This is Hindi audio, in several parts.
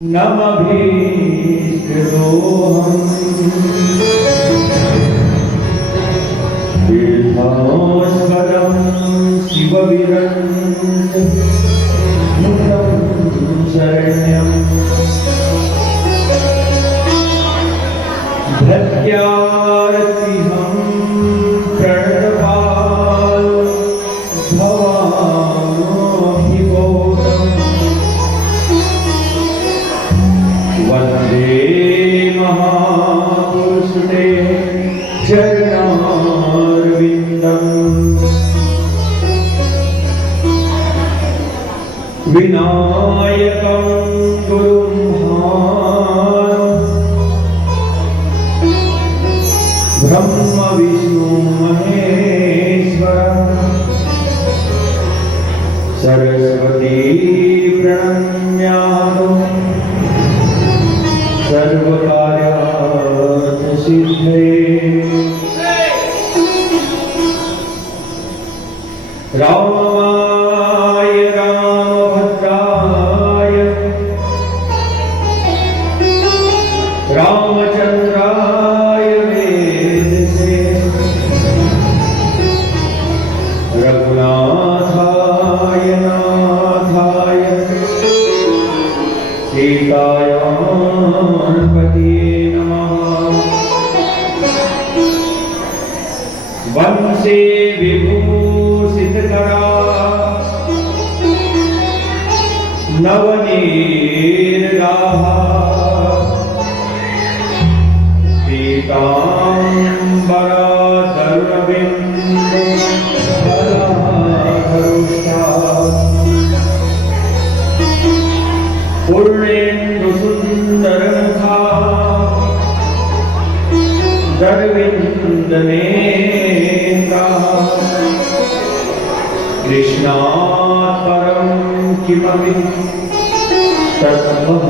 नमभीष्टदोहम् तीर्थास्पदं शिवविरञ्जनं शरण्यं भक्त्यार्तिहं प्रणतपाल भवामि बोधम् वन्दे महापुरुषे चरणारविन्दम् विनायकं गुरुं ब्रह्म विष्णु महेश्वरं सरस्वती प्रणम्यामि सर्वकार्यार्थ सिद्धये रामाय रामभद्राय रामचन्द्राय वेदसे रघुनाथाय नाथाय सीताय पतिये नमः। वंशे विभूषितकरा नवनीराहा पीताम्बरा तरुणबिम्बफलाधरुष्टा पूर्णेन्दुसुन्दरमुखा दर्विन्दनेत्रा कृष्णात् परं किमपि तत्त्वं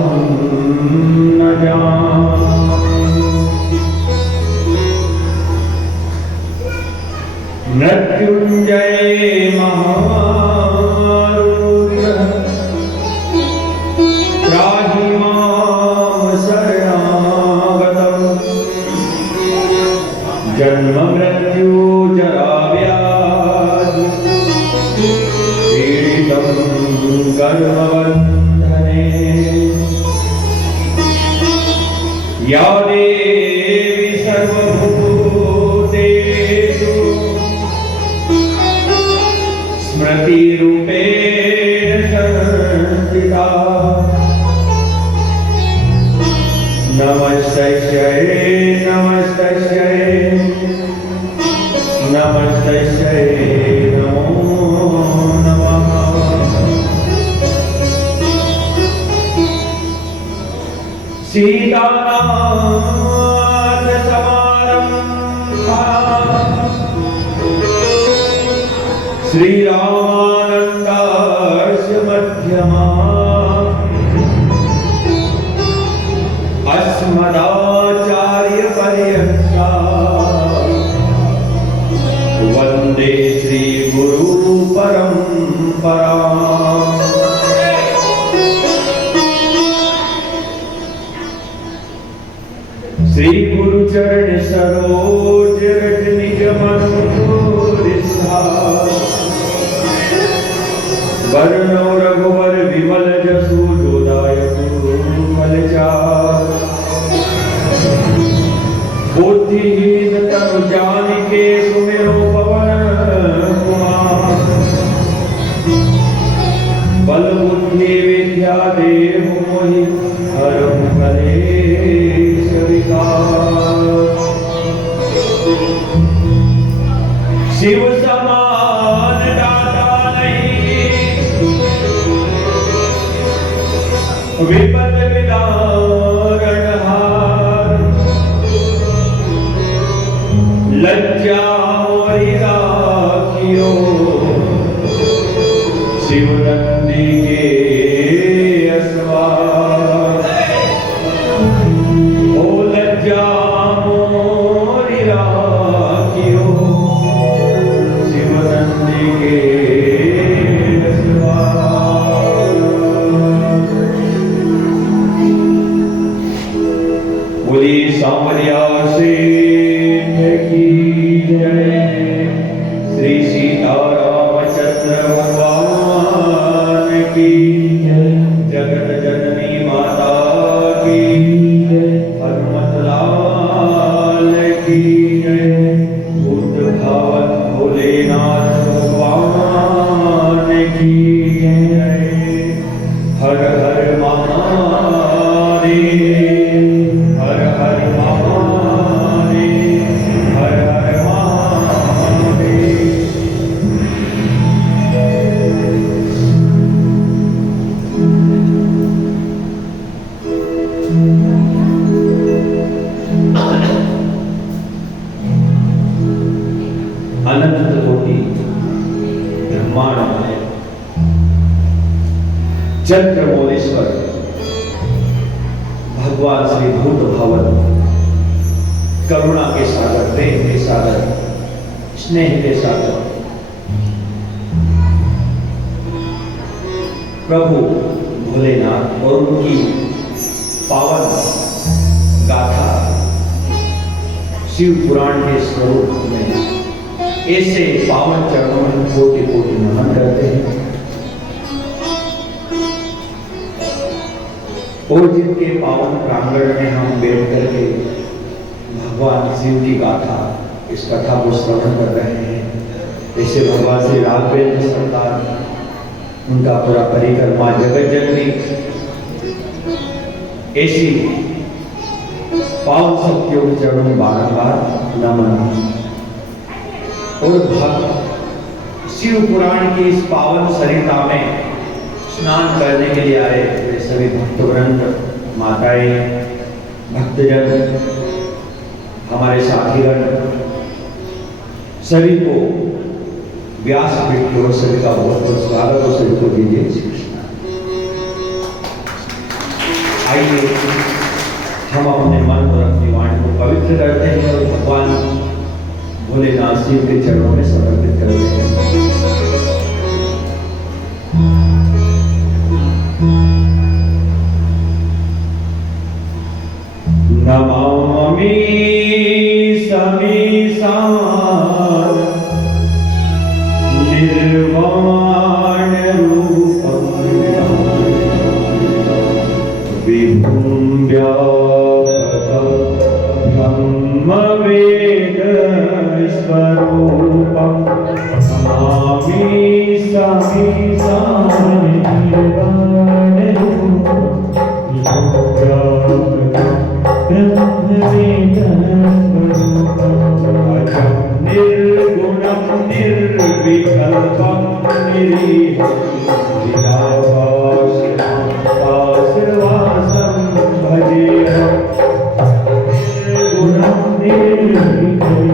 न जानामि। मृत्युञ्जय महारुद्र त्राहि मां शरणागतम् जन्म मृत्यु जरा व्याधि पीडितं कर्मबन्धने। या देवी सर्वभूतेषु स्मृतिरूपेण संस्थिता नमस्तस्यै नमस्तस्यै नमस्तस्यै नमो नमः। सीतानाथ समारम्भा श्रीरामानन्दास्य मध्यमा अस्मदाचार्यपर्यन्ता वन्दे श्रीगुरुपरम्परा। श्री गुरुचरण सरोज रज निज मनोहर वरणो रघुवर विमल जसु जोदायक फलचार। बुद्धिहीन तनु जानिके सुमिरो पवन कुमार। बल बुद्धि विद्या देहु मोहि हरहु कलेश विकार। शिव समान दाता नहीं विपद विदारणहार। लज्जा मोरि राखियो शिव नंदी के असवार। ओ लज्जा मोरि राखियो शिव नंदी के असवार। बोली सांवरिया सेठ की जय। श्री सीतारामचंद्र भगवान की जय। जगत जननी माता की जय। हनुमत लाल की जय। बुद्ध भावन भोलेनाथ भगवान की जय। हर हर महादेव, हर हर महादेव, हर हर महादेव। अनंत कोटि ब्रह्मांड में चंद्रमौलेश्वर भगवान श्री भूत भवन करुणा के सागर, प्रेम के सागर, स्नेह के सागर प्रभु भोलेनाथ और उनकी पावन गाथा शिव पुराण के स्वरूप में ऐसे पावन चरणों में कोटि कोटि नमन करते हैं। और जिनके पावन प्रांगण में हम बैठ करके भगवान शिव की गाथा, इस कथा को श्रवण कर रहे हैं, जैसे भगवान श्री राघवेंद्र सरकार, उनका पूरा परिक्रमा जगत जननी, ऐसी पावन शक्तियों के चरणों में बारंबार नमन। और भक्त शिव पुराण की इस पावन सरिता में स्नान करने के लिए आए वे सभी भक्तवृंद, माताएं, भक्तजन, हमारे साथीगण, सभी को व्यासपीठ की ओर सभी का बहुत बहुत स्वागत और सभी को दीजिए श्री कृष्ण। आइए हम अपने मन और अपनी वाणी को पवित्र करते हैं और भगवान भोलेनाथ शिव के चरणों में समर्पित करते हैं। नमामि समीसां निर्वाण रूपं विभुं व्यापकं ब्रह्मवेद स्वरूपं। नमामि समीसां निर्वाण रूपं निर्गुणं निर्विकल्पं निरीहं भजेऽहं। निर्गुणं निर्विकल्पं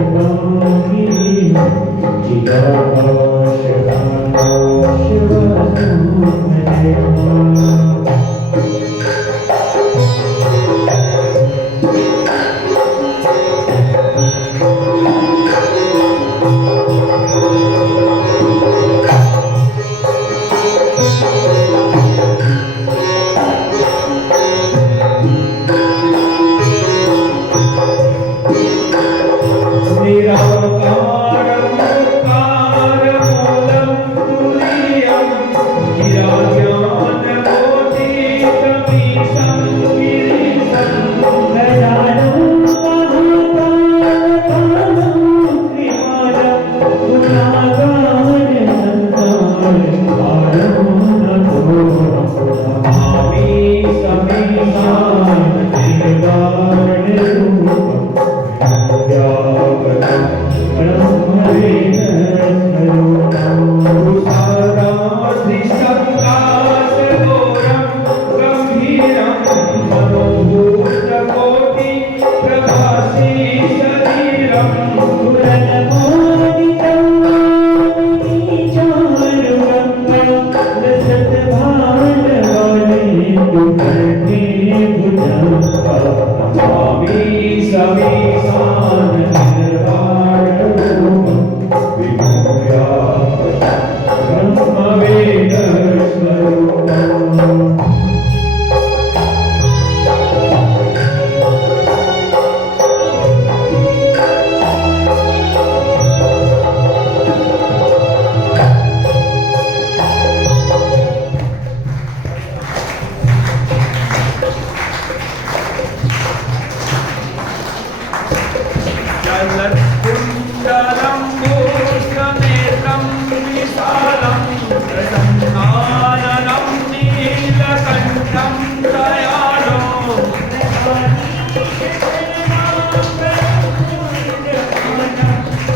ललाटकुण्डलं भूषणेत्रं विशालं प्रसन्नाननं नीलकण्ठं दयालो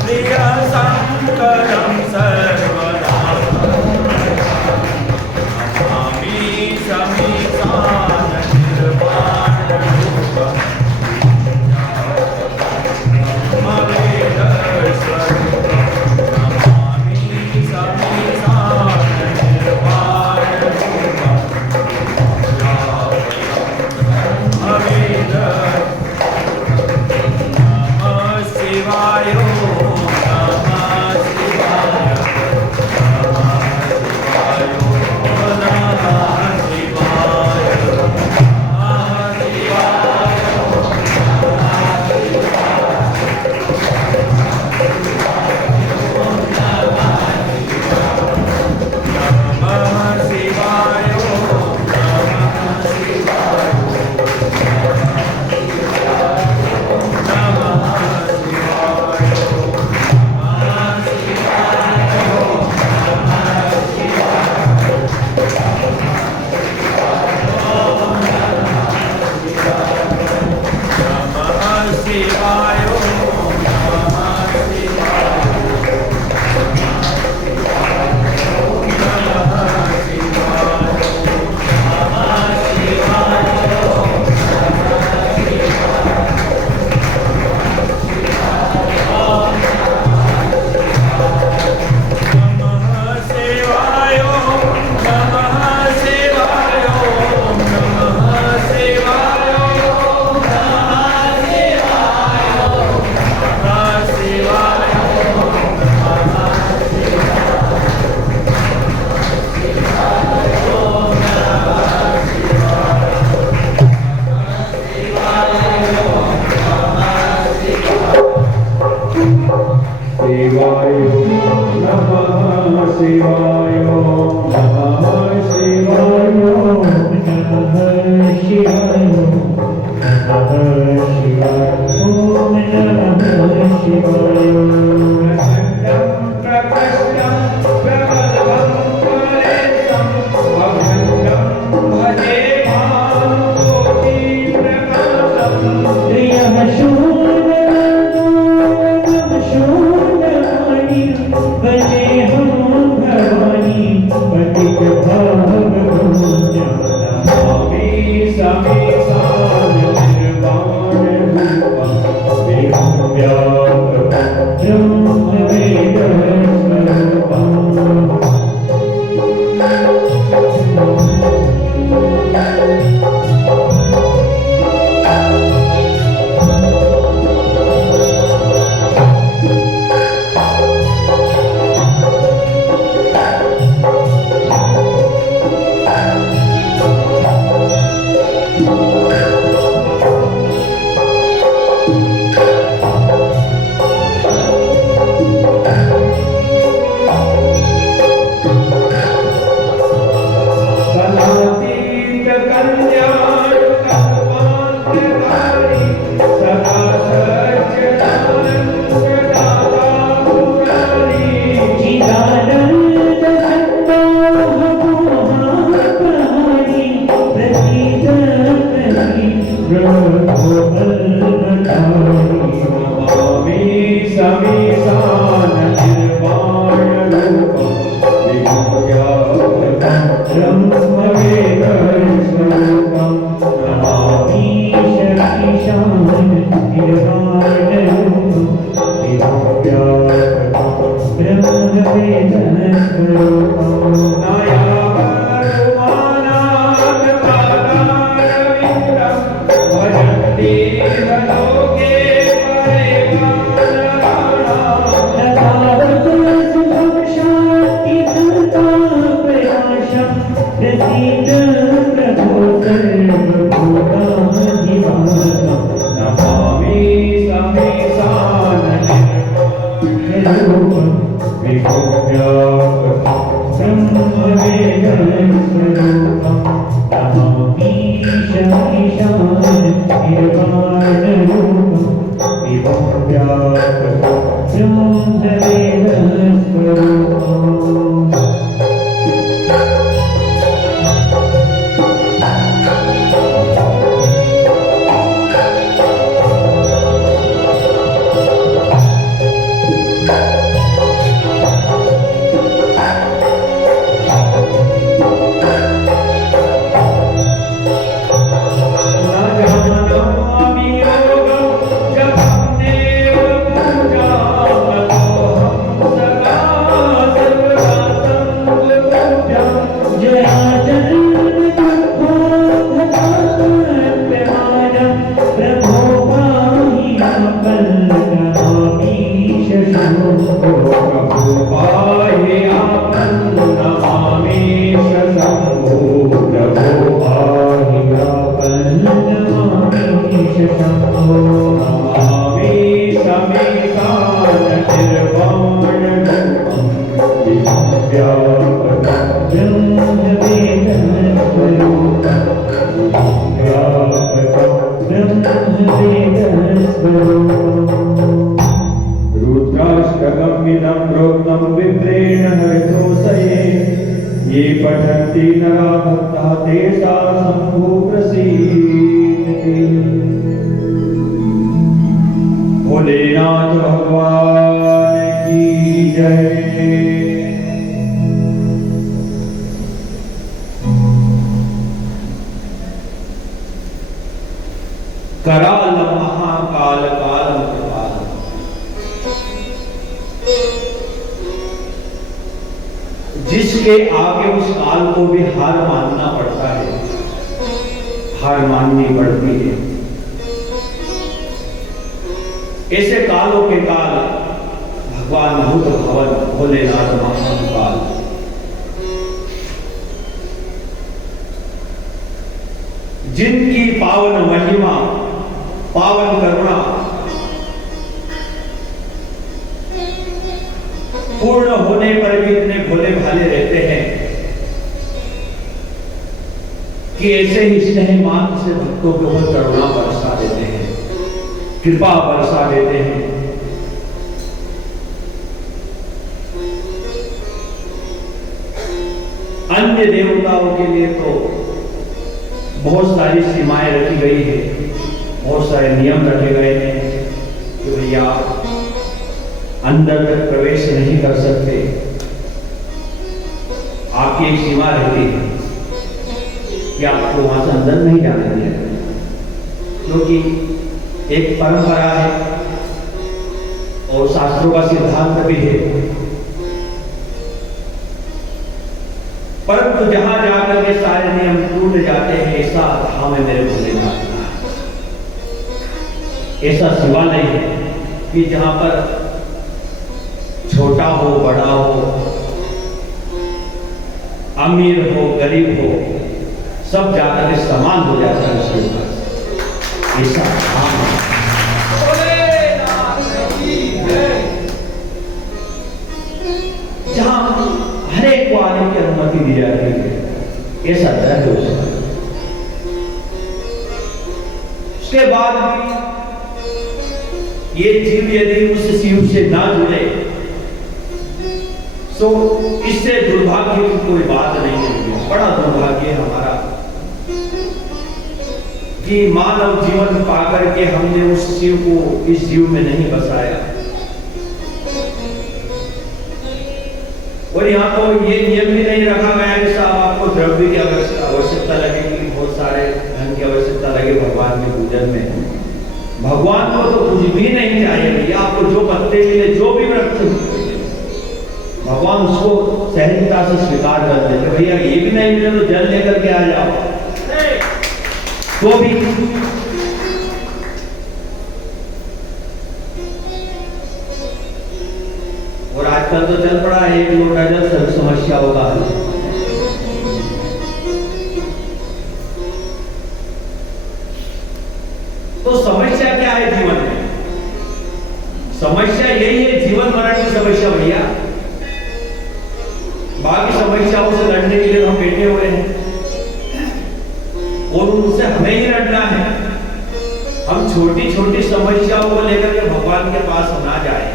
प्रियशङ्करं सर्वदा नमामि शमीशाननिर्वाणरूपम् Namaste रुद्राष्टकमिदं प्रोक्तं विप्रेण हरितोषये ये पठन्ति नरा भक्ताः तेषां शम्भो प्रसीदति। भोलेनाथ भगवान की जय। कराल महाकाल कालम कृपाल। जिसके आगे उस काल को भी हार मानना पड़ता है, हार माननी पड़ती है। ऐसे कालों के काल भगवान भूत भवन भोलेनाथ महाकाल। जिनकी पावन महिमा पावन करुणा पूर्ण होने पर भी इतने भोले भाले रहते हैं कि ऐसे ही स्नेह मान से भक्तों के ऊपर करुणा बरसा देते हैं, कृपा बरसा देते हैं। अन्य देवताओं के लिए तो बहुत सारी सीमाएं रखी गई है, बहुत सारे नियम रखे गए हैं कि भैया अंदर तक प्रवेश नहीं कर सकते। आपकी एक सीमा रहती है कि आपको वहां से अंदर नहीं जाने दिया, क्योंकि एक परंपरा है और शास्त्रों का सिद्धांत भी है। परंतु जहां जाकर के सारे नियम टूट जाते हैं, ऐसा धाम है मेरे भोलेनाथ का। ऐसा शिवालय है कि जहां पर छोटा हो बड़ा हो, अमीर हो गरीब हो, सब जाकर के समान हो जाता है उसके पास। ऐसा धाम है। जहां हर एक को आने की अनुमति दी जाती है, ऐसा दर है उसका। उसके बाद भी ये जीव यदि उस शिव से ना जुड़े तो इससे दुर्भाग्य की कोई बात नहीं है। बड़ा दुर्भाग्य है हमारा कि मानव जीवन पाकर के हमने उस शिव को इस जीव में नहीं बसाया। और यहाँ तो ये नियम भी नहीं रखा गया कि साहब आपको द्रव्य की आवश्यकता लगेगी, बहुत सारे धन की आवश्यकता लगे भगवान के पूजन में। भगवान को तो कुछ भी नहीं चाहिए भैया, आपको जो पत्ते मिले, जो भी वृक्ष, भगवान उसको सहजता से स्वीकार कर देते। भैया ये भी नहीं मिले तो जल लेकर के आ जाओ, तो भी और आजकल तो चल पड़ा है एक लोटा जल सब समस्या होगा। तो समस्या क्या है जीवन में? समस्या यही है, जीवन मरण की समस्या भैया। बाकी समस्याओं से लड़ने के लिए हम बैठे हुए हैं और उनसे हमें ही लड़ना है। हम छोटी छोटी समस्याओं को लेकर के भगवान के पास ना जाए।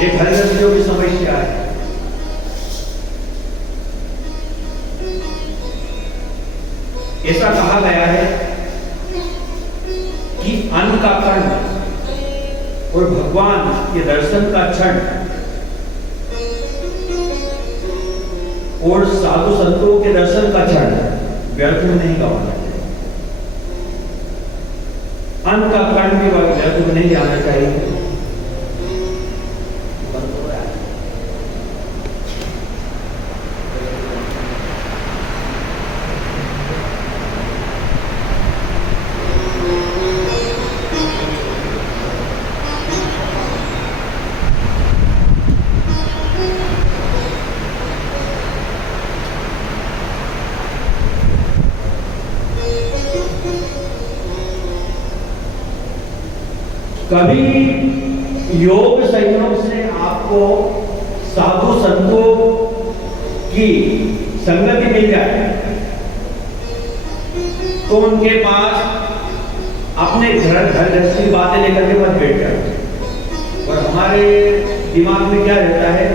ये घर गृहस्थियों की समस्या है। ऐसा कहा गया है कि अन्न का कण और भगवान के दर्शन का क्षण और साधु संतों के दर्शन का क्षण व्यर्थ में नहीं गवाना चाहिए। अन्न का कण भी व्यर्थ में नहीं जाना चाहिए। कभी योग संयोग से आपको साधु संतों की संगति मिल जाए तो उनके पास अपने घर गृहस्थी की बातें लेकर के मत बैठ जाओ। और हमारे दिमाग में क्या रहता है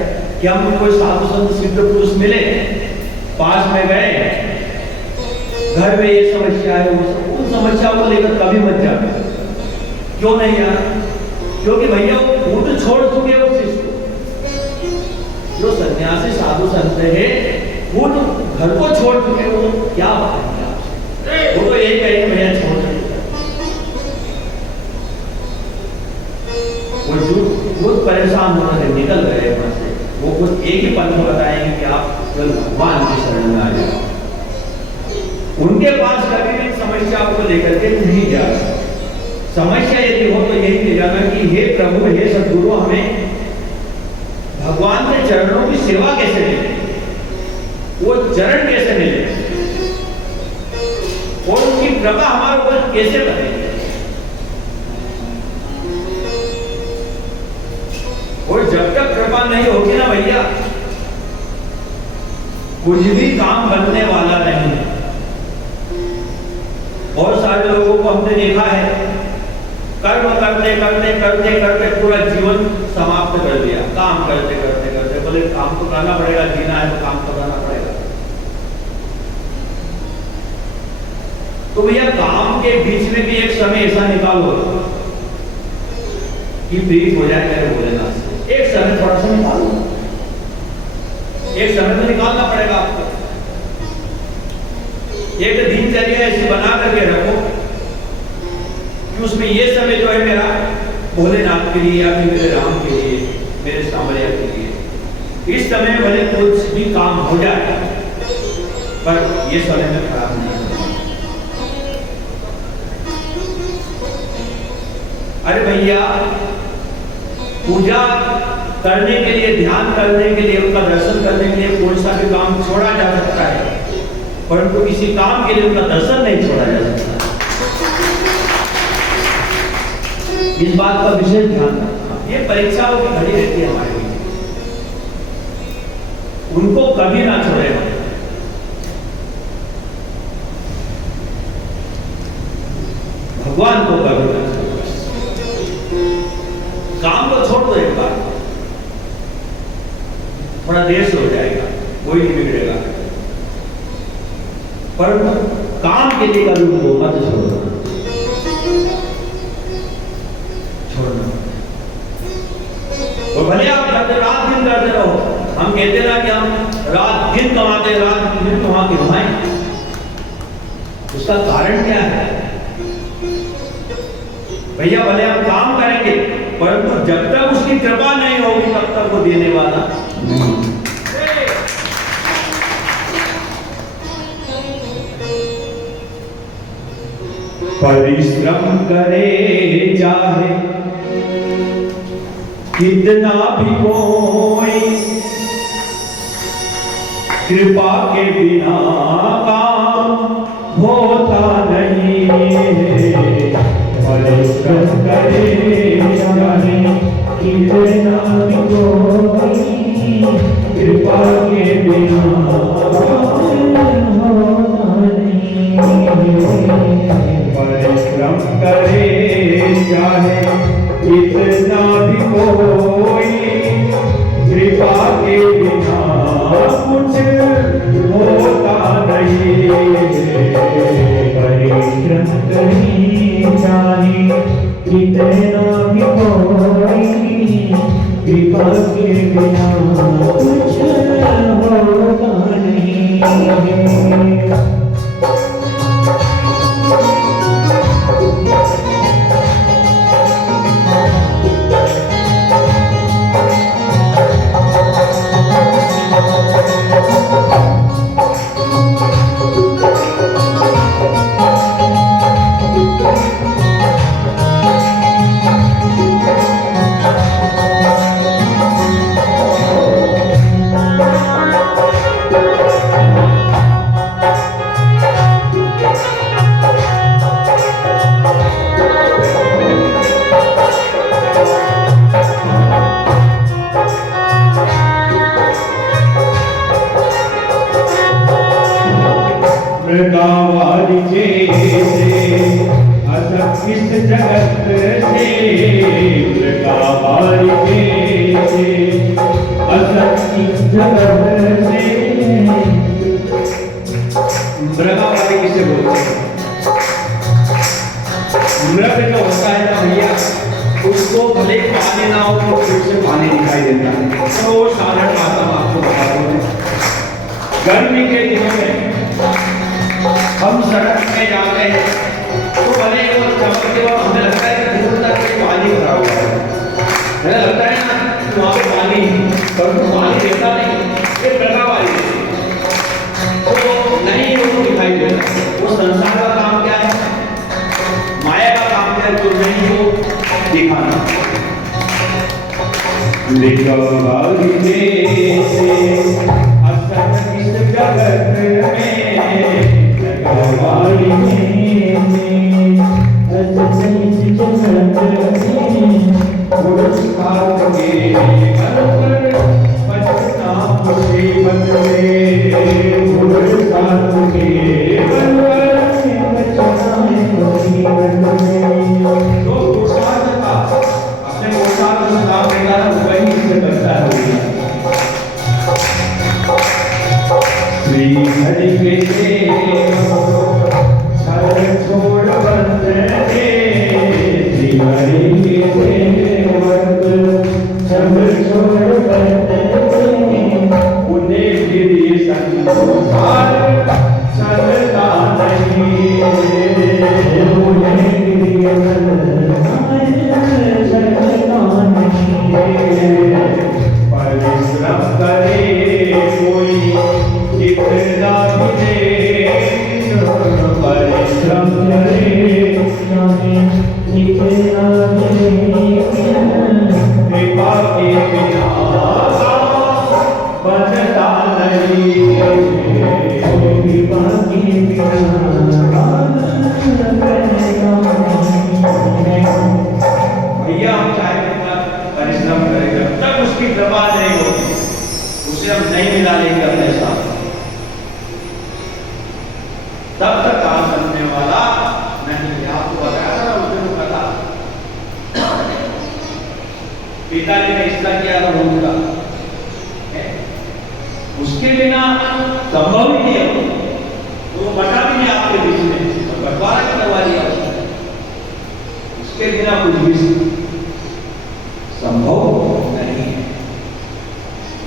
कि हम कोई साधु संत सिद्ध पुरुष मिले, पास में गए, घर में ये समस्या है, उन समस्याओं को लेकर कभी मत जाओ। क्यों नहीं यार? क्योंकि भैया वो फूट छोड़ चुके वो शिष्य को। जो सन्यासी साधु संत है वो तो घर को छोड़ चुके, वो क्या बताएंगे आपसे? वो तो यही कहेंगे भैया छोड़ दो। वो जो परेशान होकर निकल गए वहां से, वो कुछ एक ही पंथ बताएंगे कि आप भगवान की शरण में आ जाओ। उनके पास कभी भी समस्याओं को लेकर के नहीं जाना। समस्या यदि हो तो यही ले जाना कि हे प्रभु, हे सद्गुरु, हमें भगवान के चरणों की सेवा कैसे मिले, वो चरण कैसे मिले, और उनकी कृपा हमारे ऊपर कैसे बने। और जब तक कृपा नहीं होगी ना भैया, कुछ भी काम बनने वाला नहीं है। बहुत सारे लोगों को हमने देखा है, कर्म करते करते करते करते पूरा जीवन समाप्त कर दिया। काम करते करते करते, बोले काम तो करना पड़ेगा, जीना है तो काम तो करना पड़ेगा। तो भैया काम के बीच में भी एक समय ऐसा निकालो कि प्रीत हो जाए मेरे भोलेनाथ से। एक समय थोड़ा सा निकालो, एक समय तो निकालना पड़ेगा आपको। एक दिनचर्या ऐसी बना करके रखो कि उसमें ये समय जो है मेरा भोलेनाथ के लिए, या फिर मेरे राम के लिए, मेरे सांवरिया के लिए। इस समय भले कुछ भी काम हो जाए, पर ये समय में खराब नहीं होगा। अरे भैया, पूजा करने के लिए, ध्यान करने के लिए, उनका दर्शन करने के लिए कोई सा भी काम छोड़ा जा सकता है, परंतु किसी काम के लिए उनका दर्शन नहीं छोड़ा जा सकता। इस बात का विशेष ध्यान रखना। ये परीक्षाओं की घड़ी रहती है हमारे लिए, उनको कभी ना छोड़े। भगवान को कभी ना छोड़े। काम को छोड़ दो एक बार, थोड़ा देर से हो जाएगा, कोई नहीं बिगड़ेगा, पर काम के लिए कभी उनको मत छोड़ना। और भले आप करते रात दिन करते रहो, हम कहते ना कि हम रात दिन कमाते, रात दिन कमा के कमाएं। उसका कारण क्या है भैया? भले हम काम करेंगे, परंतु जब तक उसकी कृपा नहीं होगी तब तक वो देने वाला नहीं। परिश्रम करे चाहे कितना भी कोई, कृपा के बिना काम होता नहीं है। परिश्रम करे चाहे कितना भी कोई, कृपा के बिना काम होता नहीं है। परिश्रम करे चाहे कितना भी कोई, कृपा के बिना कुछ होता नहीं। परिश्रम करे चाहे कितना भी कोई, कृपा के बिना कुछ होता नहीं। मृगावारी जैसे असक्ति जगत में मृगावादी किसे बोलते हैं? मृग जो होता है ना भैया, उसको भले पानी ना हो तो फिर से पानी दिखाई देता है। तो वो साधारण बात आपको बता दूं, गर्मी के दिनों में हम सड़क में जाते हैं तो भले वो चमकते और हमें लगता है कि दूर तक पानी भरा हुआ है, हमें लगता है ना कि वहाँ पे पानी, पर वो पानी देता नहीं, ये मृगावादी तो नहीं वो दिखाई देता। वो संसार का काम क्या है, माया का काम क्या है, जो नहीं हो दिखाना। मृगावादी से असत इस जगत में, मृगावादी पुरस्कार के घर पर बचना मुसीबत में, पुरस्कार के घर पर बचना मुसीबत में। जो पुरुषार्थ का अपने पुरुषार्थ में काम देगा ना, वही इससे बचता है। श्री हरि के छोड़ बंदे, श्री हरि के सब छोड़ बंदे, उन्हें फिर संसार चलता नहीं, उन्हें चलता नहीं। परिश्रम करे कोई कितना भी दे, परिश्रम करे कितना भी दे, कृपा के बिना बनता नहीं, कृपा के बिना भैया हम चाहे कितना परिश्रम करें, जब तक उसकी कृपा नहीं होगी उसे हम नहीं मिला लेंगे अपने साथ, तब तक काम करने वाला नहीं। आपको बताया था उस दिन पता, पिता ने फैसला किया था उनका, उसके बिना संभव ही नहीं है, वो बटा भी नहीं आपके बीच में, बंटवारा करवा दिया उसके बिना कुछ भी संभव नहीं है।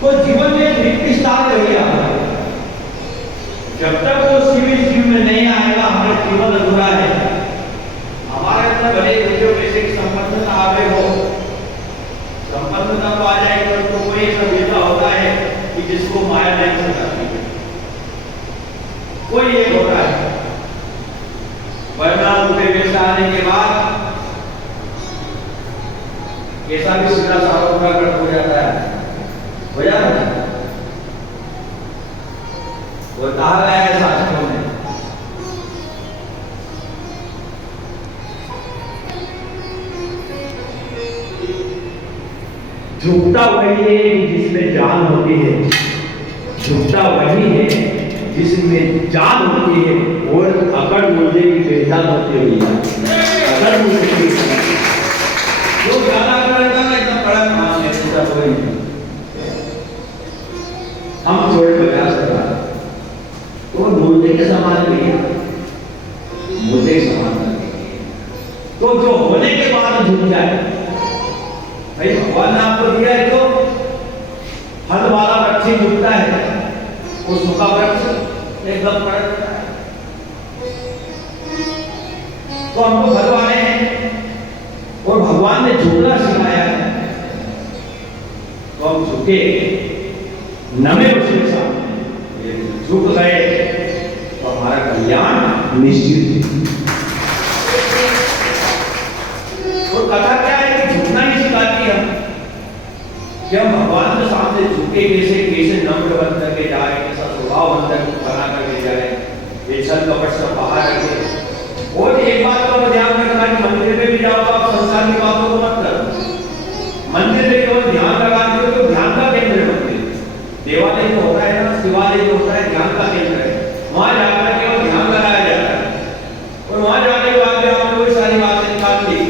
तो जीवन में एक रिक्ति स्थान है भैया, जब तक वो शिव में नहीं आएगा हमारा जीवन अधूरा है। हमारे अंदर भले जो वैसे संपन्नता आ गए हो, संपन्नता तो आ जाएगी, तो कोई ऐसा बेटा होता है कि जिसको माया नहीं सताती है, कोई एक होता है, वरना उनके वेश आने के बाद ऐसा भी सीधा सारा पूरा कर हो जाता है, हो जाता है, वो कहा गया है शास्त्रों में। झुकता वही है जिसमें जान होती है, झुकता वही है जिसमें जान होती है, और अकड़ मुझे की पहचान होती है। अकड़ मुझे जो ज्यादा करता है एकदम बड़ा काम है, ऐसा कोई नहीं। हम थोड़े प्रयास कर रहा है तो मुद्दे के समान नहीं है, मुद्दे समान नहीं। तो जो होने के बाद झुक जाए, भाई भगवान ने आपको दिया है तो फल वाला वृक्ष ही झुकता है, वो सूखा वृक्ष एकदम पड़ जाता है। तो हमको फल वाले हैं और भगवान ने झुकना सिखाया है, तो हम झुके, नमे उसके सामने झुक गए तो हमारा कल्याण निश्चित है। तो कथा क्या है कि झुकना ही सिखाती है कि हम भगवान के सामने झुके, कैसे कैसे नम्र बन करके जाए, कैसा स्वभाव अंदर बना करके जाए, ये छल कपट सब बाहर रखे। और एक बात तो ध्यान रखना कि मंदिर में भी जाओ आप संसार की बातों को मत करो, मंदिर में केवल ध्यान लगाते हो तो ध्यान का केंद्र है मंदिर। देवालय जो होता है ना, शिवालय जो होता है ध्यान का केंद्र है, वहां जाकर केवल ध्यान लगाया जाता है। और वहां जाने के बाद आपको कोई सारी बातें निकाल ली,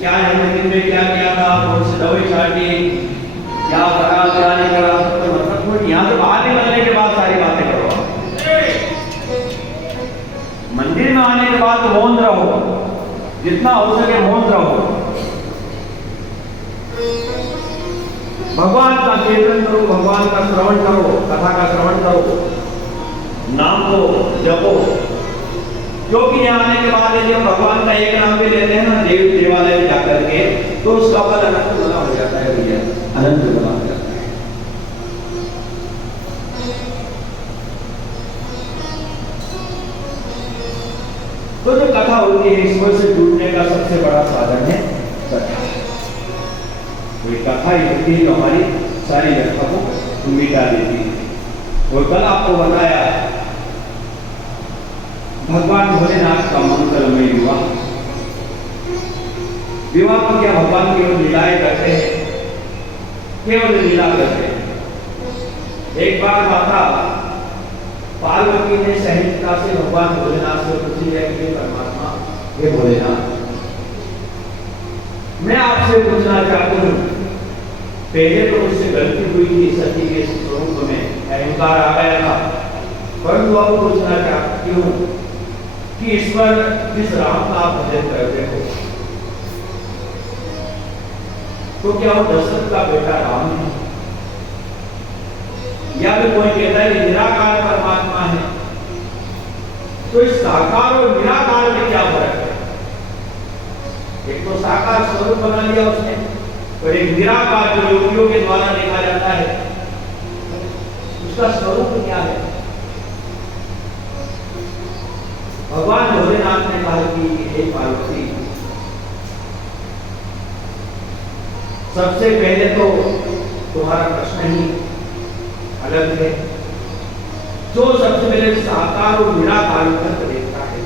क्या है मंदिर में क्या किया था, कौन सी दवाई छाटी, क्या करा, जितना हो सके मौन रहो, भगवान का कीर्तन करो, भगवान का श्रवण करो, कथा का श्रवण करो, नाम को जपो। क्योंकि यहाँ आने के बाद यदि हम भगवान का एक नाम भी लेते हैं ना देवालय में जाकर के, तो उसका फल अनंत गुना हो जाता है भैया, अनंत गुना हो जाता है। तो जो कथा होती है ईश्वर से जुड़ने का सबसे बड़ा साधन है कथा। कोई कथा ही होती है तो हमारी सारी व्यथा को मिटा देती है। और कल आपको बताया भगवान भोलेनाथ का मंगलमय विवाह। विवाह को क्या भगवान केवल लीलाएं करते हैं, केवल लीला करते हैं। एक बार माता पार्वती ने सहजता से भगवान भोलेनाथ से पूछी है कि परमात्मा, हे भोलेनाथ, मैं आपसे पूछना चाहती हूँ, पहले तो मुझसे गलती हुई थी, सती के स्वरूप में अहंकार आ गया था, परंतु अब पूछना चाहती हूँ कि ईश्वर जिस राम का आप भजन करते हो, तो क्या वो दशरथ का बेटा राम है? या फिर कोई कहता है निराकार परमात्मा है? तो इस साकार और निराकार में क्या फर्क है? एक तो साकार स्वरूप बना लिया उसने, और एक निराकार जो योगियों के द्वारा देखा जाता है, उसका स्वरूप क्या है? भगवान भोलेनाथ ने कहा कि हे पार्वती, सबसे पहले तो तुम्हारा प्रश्न ही अलग है। जो सबसे पहले साकार और निराकार को देखता है,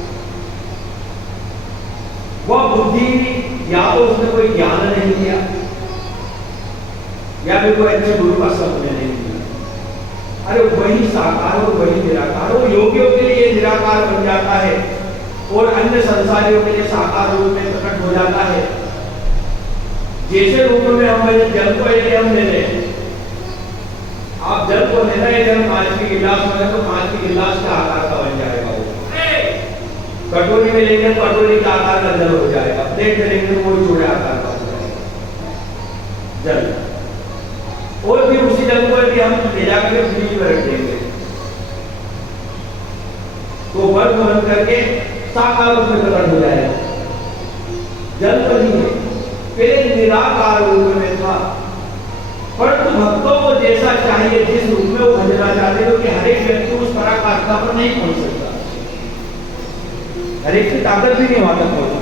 वह बुद्धि या तो उसने कोई ज्ञान नहीं दिया, या फिर कोई अच्छे गुरु का संग नहीं दिया। अरे वही साकार और वही निराकार, वो योगियों के लिए निराकार बन जाता है और अन्य संसारियों के लिए साकार रूप में प्रकट हो जाता है। जैसे रूप में हम जल को यदि हम ले लें, आप जल को लेना है, जब 5 की गिलास में तो 5 की गिलास का आकार का बन जाएगा वो। कटोरी में लेंगे कटोरी का आकार का जल हो जाएगा, प्लेट में लेंगे वो छोटे आकार का हो जाएगा जल। और फिर उसी जल को यदि हम ले जाकर फ्रिज में रख देंगे तो बर्फ बन करके साकार रूप में प्रकट हो जाएगा। जल तो नहीं है, पहले निराकार रूप में था, परंतु भक्तों को जैसा चाहिए, जिस रूप में वो भजना चाहते हैं, कि हर एक व्यक्ति उस पराकाष्ठा पर नहीं पहुंच सकता, हर एक की ताकत भी नहीं वहां तक पहुंचना।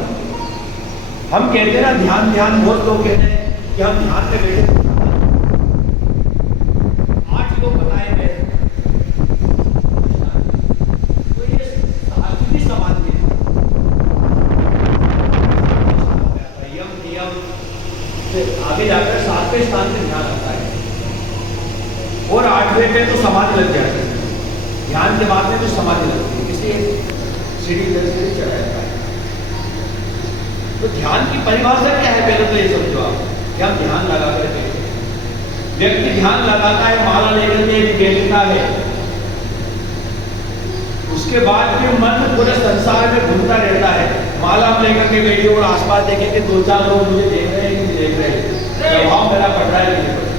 हम कहते हैं ना ध्यान ध्यान, बहुत लोग कहते हैं कि हम ध्यान में बैठे, 8 लोग बताए गए, तो ये सात्विक समाधि है। यम नियम से आगे जाकर 7वें स्थान पे ध्यान आता है, और 8वें पे तो समाधि लग जाती है। ध्यान के बाद में तो समाधि लगती है, इसलिए सीढ़ी चढ़ाया जाता है। तो ध्यान की परिभाषा क्या है, पहले तो ये समझो आप। क्या ध्यान लगा करके व्यक्ति ध्यान लगाता है, माला लेकर के बैठता है, उसके बाद फिर मन पूरे संसार में घूमता रहता है। माला लेकर के बैठे और आसपास देखेंगे 2-4 लोग मुझे देख रहे हैं कि नहीं देख रहे हैं, प्रभाव मेरा पड़ रहा है कि नहीं पड़ रहा।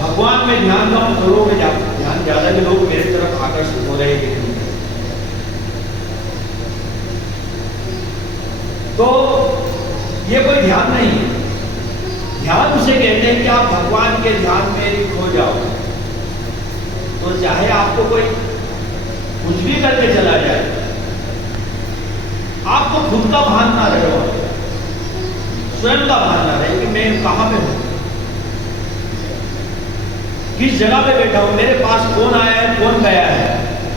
भगवान में ध्यान का लोगों में ध्यान ज्यादा के लोग मेरी तरफ आकर्षित हो रहे हैं। तो ये कोई ध्यान नहीं है। ध्यान उसे कहते हैं कि आप भगवान के ध्यान में खो जाओ। तो चाहे आपको कोई कुछ भी करके चला जाए, आपको खुद का भान ना रहे, स्वयं का भान ना रहे कि मैं कहां पे हूं, किस जगह पे बैठा हूं, मेरे पास कौन आया है कौन गया है,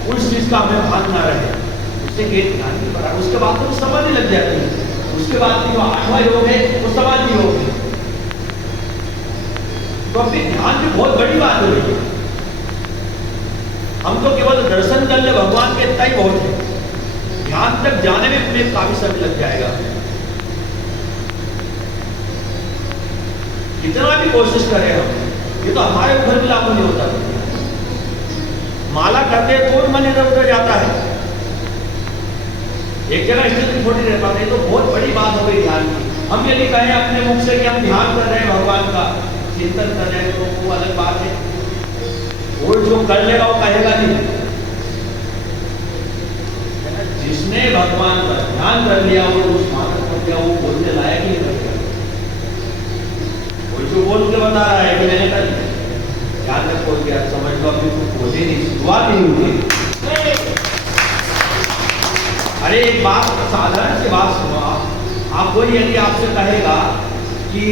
उस चीज का हमें भान ना रहे, उससे ध्यान नहीं पड़ा। उसके बाद तो समाधि लग जाती है। उसके बाद जो 8वां योग है वो समाधि योग है। तो अपने ध्यान में बहुत बड़ी बात हो रही है। हम तो केवल दर्शन कर ले भगवान के, इतना ही बहुत है। ध्यान तक जाने में हमें काफी समय लग जाएगा। कितना भी कोशिश करें हम, ये तो हमारे ऊपर भी लागू नहीं होता। माला करते तो मन इधर उधर जाता है, एक जगह स्थिति थोड़ी रह पाते, तो बहुत बड़ी बात हो गई ध्यान की। हम यदि कहें अपने मुख से कि हम ध्यान कर रहे हैं, भगवान का चिंतन कर रहे हैं, तो वो अलग बात है। वो जो कर लेगा वो कहेगा नहीं। जिसने भगवान का ध्यान कर लिया, वो उस मानस कर दिया, वो बोलने लायक ही नहीं रहेगा। वो जो बोल के बता रहा है कि मैंने कर लिया, ध्यान तक बोल गया, समझ लो अभी तो बोले नहीं, शुरुआत नहीं हुई। अरे एक बात, साधारण सी बात सुनो। आप कोई यदि आपसे कहेगा कि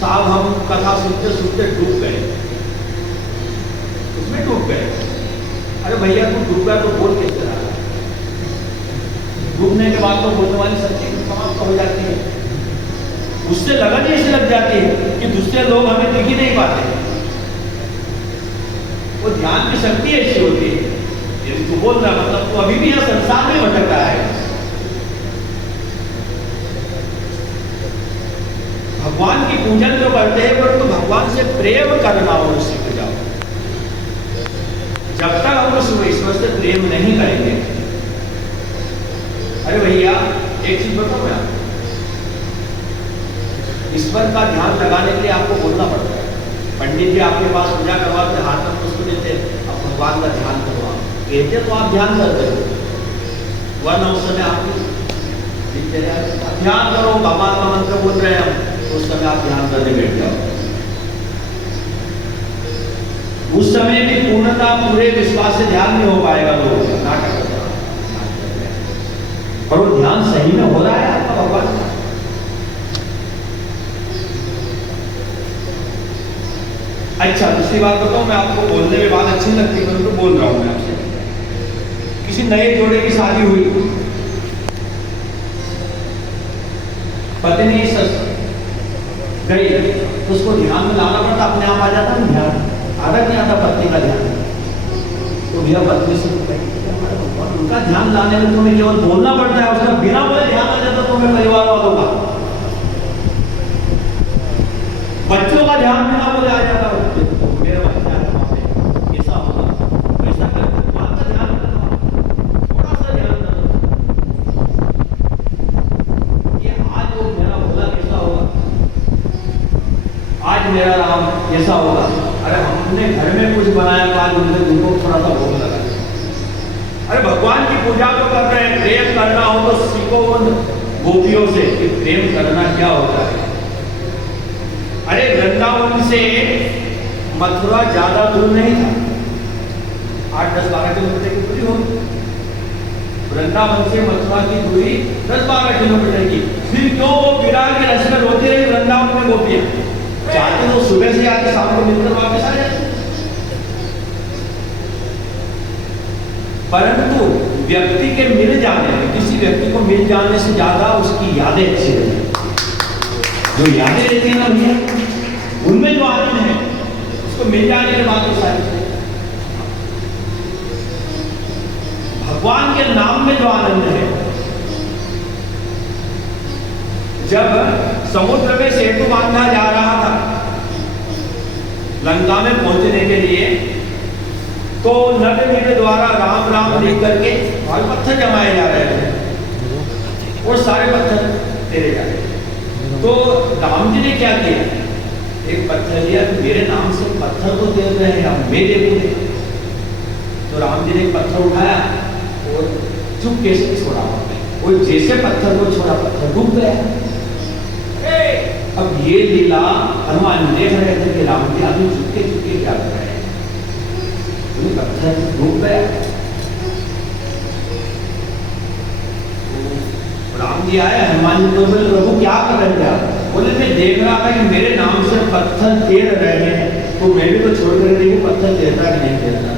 साहब हम कथा सुनते सुनते डूब गए, उसमें डूब गए। अरे भैया तू डूब गया तो बोल कैसे रहा? डूबने के बाद तो बोलने वाली शक्ति समाप्त हो जाती है, उससे लगन ऐसी लग जाती है कि दूसरे लोग हमें दिख ही नहीं पाते। वो ध्यान की शक्ति ऐसी होती है। यदि तू बोल रहा मतलब तू अभी भी यह संसार में भटक रहा है। भगवान की पूजन तो करते हैं, परंतु तो भगवान से प्रेम करना और सीख जाओ। जब तक हम उस ईश्वर से प्रेम नहीं करेंगे, अरे भैया एक चीज बताओ मैं आपको, ईश्वर का ध्यान लगाने के लिए आपको बोलना पड़ता है। पंडित जी आपके पास पूजा करवाते, हाथ में पुष्प देते, अब भगवान का ध्यान करो, कहते तो आप ध्यान करते हो, वरना उस समय आप ध्यान करो, भगवान का मंत्र बोल रहे हैं, उस समय आप ध्यान करने बैठ जाओ। उस समय भी पूर्णता पूरे विश्वास से ध्यान नहीं हो पाएगा, लोग नाटक करते हैं, और वो ध्यान सही में हो रहा है आपका भगवान का। अच्छा दूसरी बात बताऊं, मैं आपको बोलने में बात अच्छी लगती है, तो बोल रहा हूं मैं आपसे। किसी नए जोड़े की शादी हुई, पत्नी सस गई, तो उसको ध्यान में लाना पड़ता, अपने आप आ जाता है ध्यान, आधा नहीं आता पत्नी का ध्यान। तो भैया पत्नी से उनका ध्यान लाने में तुम्हें केवल बोलना पड़ता है, उसका बिना बोले ध्यान आ जाता तुम्हें परिवार वालों का। बच्चों का ध्यान बिना बोले आ जाता है, मेरे बच्चा ऐसा होगा, वैसा कर, भगवान का ध्यान करना, थोड़ा सा ध्यान करना कि आज वो मेरा भोला कैसा होगा, आज मेरा राम कैसा होगा। अरे हमने घर में कुछ बनाया, आज उनको थोड़ा सा भोग लगा। अरे भगवान की पूजा तो कर रहे हैं, प्रेम करना हो तो सीखो उन गोपियों से कि प्रेम करना क्या होता है। अरे वृंदावन से मथुरा ज्यादा दूर नहीं था, 8-10-12 किलोमीटर की दूरी होगी। वृंदावन से मथुरा की दूरी 10-12 किलोमीटर की। फिर क्यों वो विराग के रस में रोती रही वृंदावन में गोपियां? चाहते तो सुबह से आके शाम को मिलकर वापस आ जाते, परंतु व्यक्ति के मिल जाने में, किसी व्यक्ति को मिल जाने से ज्यादा उसकी यादें अच्छी रहती हैं। जो यादें रहती है ना भैया, उनमें जो आनंद है, उसको मिल जाने के बाद तो सारी भगवान के नाम में जो आनंद है। जब समुद्र में सेतु बांधा जा रहा था लंका में पहुंचने के लिए, तो नर के द्वारा राम राम लिख करके और पत्थर जमाए जा रहे थे, और सारे पत्थर तेरे जा रहे थे। तो राम जी ने क्या किया, एक पत्थर लिया, मेरे नाम से पत्थर तो दे रहे हैं, अब मेरे पूरे। तो राम जी ने एक पत्थर उठाया और चुपके से छोड़ा, वो जैसे पत्थर को छोड़ा, पत्थर डूब गया। अब ये लीला हनुमान देख रहे थे कि राम जी अभी चुपके चुपके क्या कर रहे हैं, पत्थर डूब गया। राम जी आए, हनुमान जी को बोले प्रभु क्या कर रहे हैं? बोले मैं देख रहा था कि मेरे नाम से पत्थर तैर रहे हैं, तो मैं भी तो छोड़ कर देखूं पत्थर तैरता कि नहीं तैरता।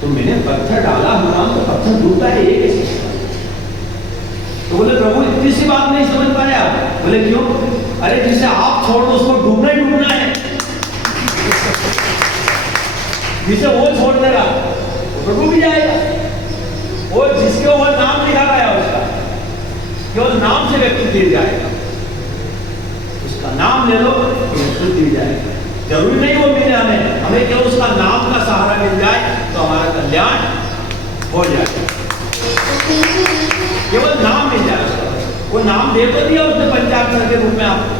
तो मैंने पत्थर डाला हनुमान, तो पत्थर डूबता है, ये कैसे? तो बोले प्रभु इतनी सी बात नहीं समझ पाया? बोले क्यों? अरे जिसे आप छोड़ दो उसको डूबना ही डूबना है, जिसे वो छोड़ देगा वो डूब ही जाएगा। वो जिसके वो नाम लिखा गया उसका, केवल नाम से व्यक्ति गिर जाएगा, उसका नाम ले लो व्यक्ति गिर जाएगा। जरूरी नहीं वो मिले हमें, हमें केवल उसका नाम का सहारा मिल जाए तो हमारा कल्याण हो जाएगा। केवल नाम मिल जाए उसका, वो नाम दे तो दिया उसने पंचाक्षर के रूप में आपको,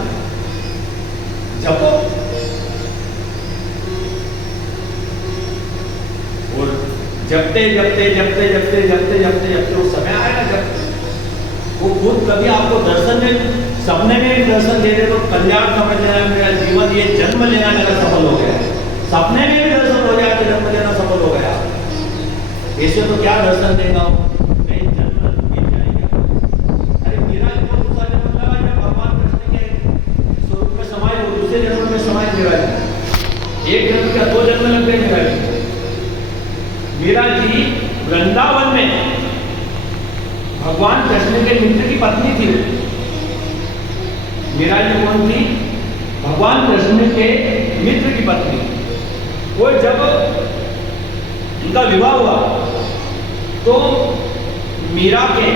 जपो। और जपते जपते जपते जपते जपते जपते जपते वो समय आएगा जब वो खुद कभी आपको दर्शन में, सपने में भी दर्शन दे दे तो कल्याण समझ लेना, मेरा जीवन ये जन्म लेना मेरा सफल हो गया है। सपने में भी दर्शन हो जाए तो जन्म लेना सफल हो गया। ऐसे तो क्या दर्शन देगा वो, नहीं जन्म मिल जाएगा। अरे मेरा जो दूसरा जन्म लगा है भगवान कृष्ण के स्वरूप में समाये, वो दूसरे जन्म में समाये मेरा जी। एक जन्म क्या दो जन्म लग गए मेरा जी। मेरा जी वृंदावन में भगवान कृष्ण के मित्र की पत्नी थी। मेरा जी कौन थी? भगवान कृष्ण के मित्र की पत्नी। वो जब उनका विवाह हुआ तो मीरा के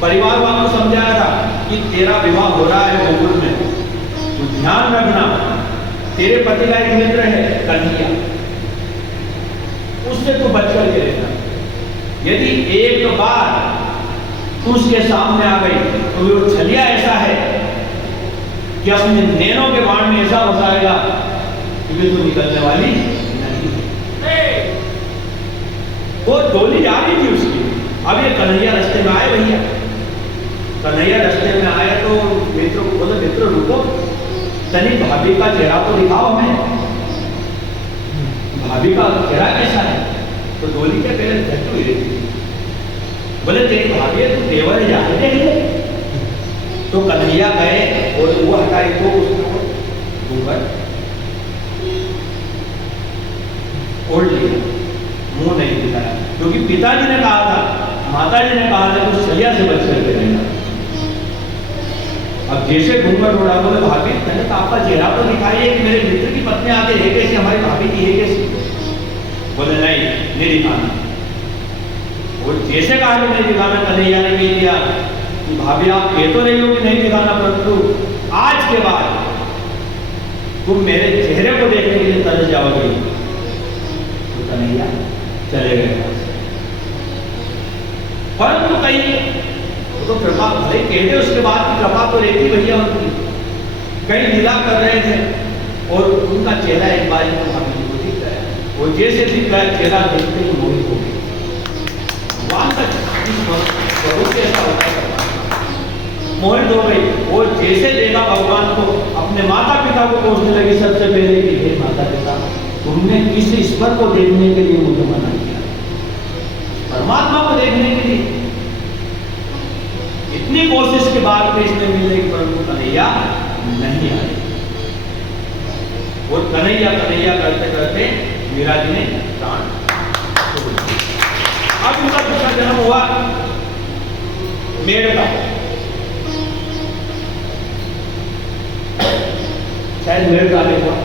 परिवार वालों को समझाया था कि तेरा विवाह हो रहा है गोकुल में, तो ध्यान रखना तेरे पति का एक मित्र है कन्हैया, उससे तू बच कर के रहना। यदि एक बार तू उसके सामने आ गई तो वो छलिया ऐसा है कि अपने नैनों के बाण में ऐसा हो जाएगा कि तू निकलने वाली नहीं। वो डोली जा रही थी उसकी। अब ये कन्हैया रास्ते में आए, भैया कन्हैया रास्ते में आए तो मित्र को बोले, मित्र रुको, तनी भाभी का चेहरा तो दिखाओ हमें, भाभी का चेहरा कैसा है? तो डोली के पहले झट हुई रहती थी। बोले तेरी भाभी है, तू देवर जाने देंगे। तो कन्हैया गए और वो हटाई तो उसको घूंघट ओढ़ लिया, मुंह नहीं दिखाया, क्योंकि पिताजी ने कहा था, माताजी ने कहा था तो छलिया से बच करके रहना। अब जैसे घूंघट ओढ़ा, बोले भाभी मैंने तो आपका चेहरा तो दिखाइए कि मेरे मित्र की पत्नी आके है कैसी, हमारी भाभी की है कैसी? बोले नहीं दिखाना। और जैसे कहा कि नहीं दिखाना, कन्हैया ने कह दिया कि भाभी आप कह तो रही हो कि नहीं दिखाना, परंतु आज के बाद तुम मेरे चेहरे को देखने के लिए तरस जाओगे। तो कन्हैया चले गए। परंतु कहीं तो कृपा भले कहते, उसके बाद की कृपा तो रहती भैया उनकी। कहीं लीला कर रहे थे और उनका चेहरा एक बार भाभी को दिख गया, और जैसे दिख गया चेहरा देखते ही मोहित हो गए। स्वरूप ऐसा होता है, मोहित हो गई। वो जैसे देखा भगवान को, अपने माता पिता को पूछने लगी सबसे पहले कि हे माता पिता, तुमने किस ईश्वर को देखने के लिए मुझे मना किया? परमात्मा को देखने के लिए इतनी कोशिश के बाद में इसने मिलने की, परंतु कन्हैया नहीं आए। और कन्हैया करते करते मीरा जी ने प्राण छोड़ दिए। अब उनका दूसरा जन्म हुआ मेड़का, शायद मेड़का में हुआ,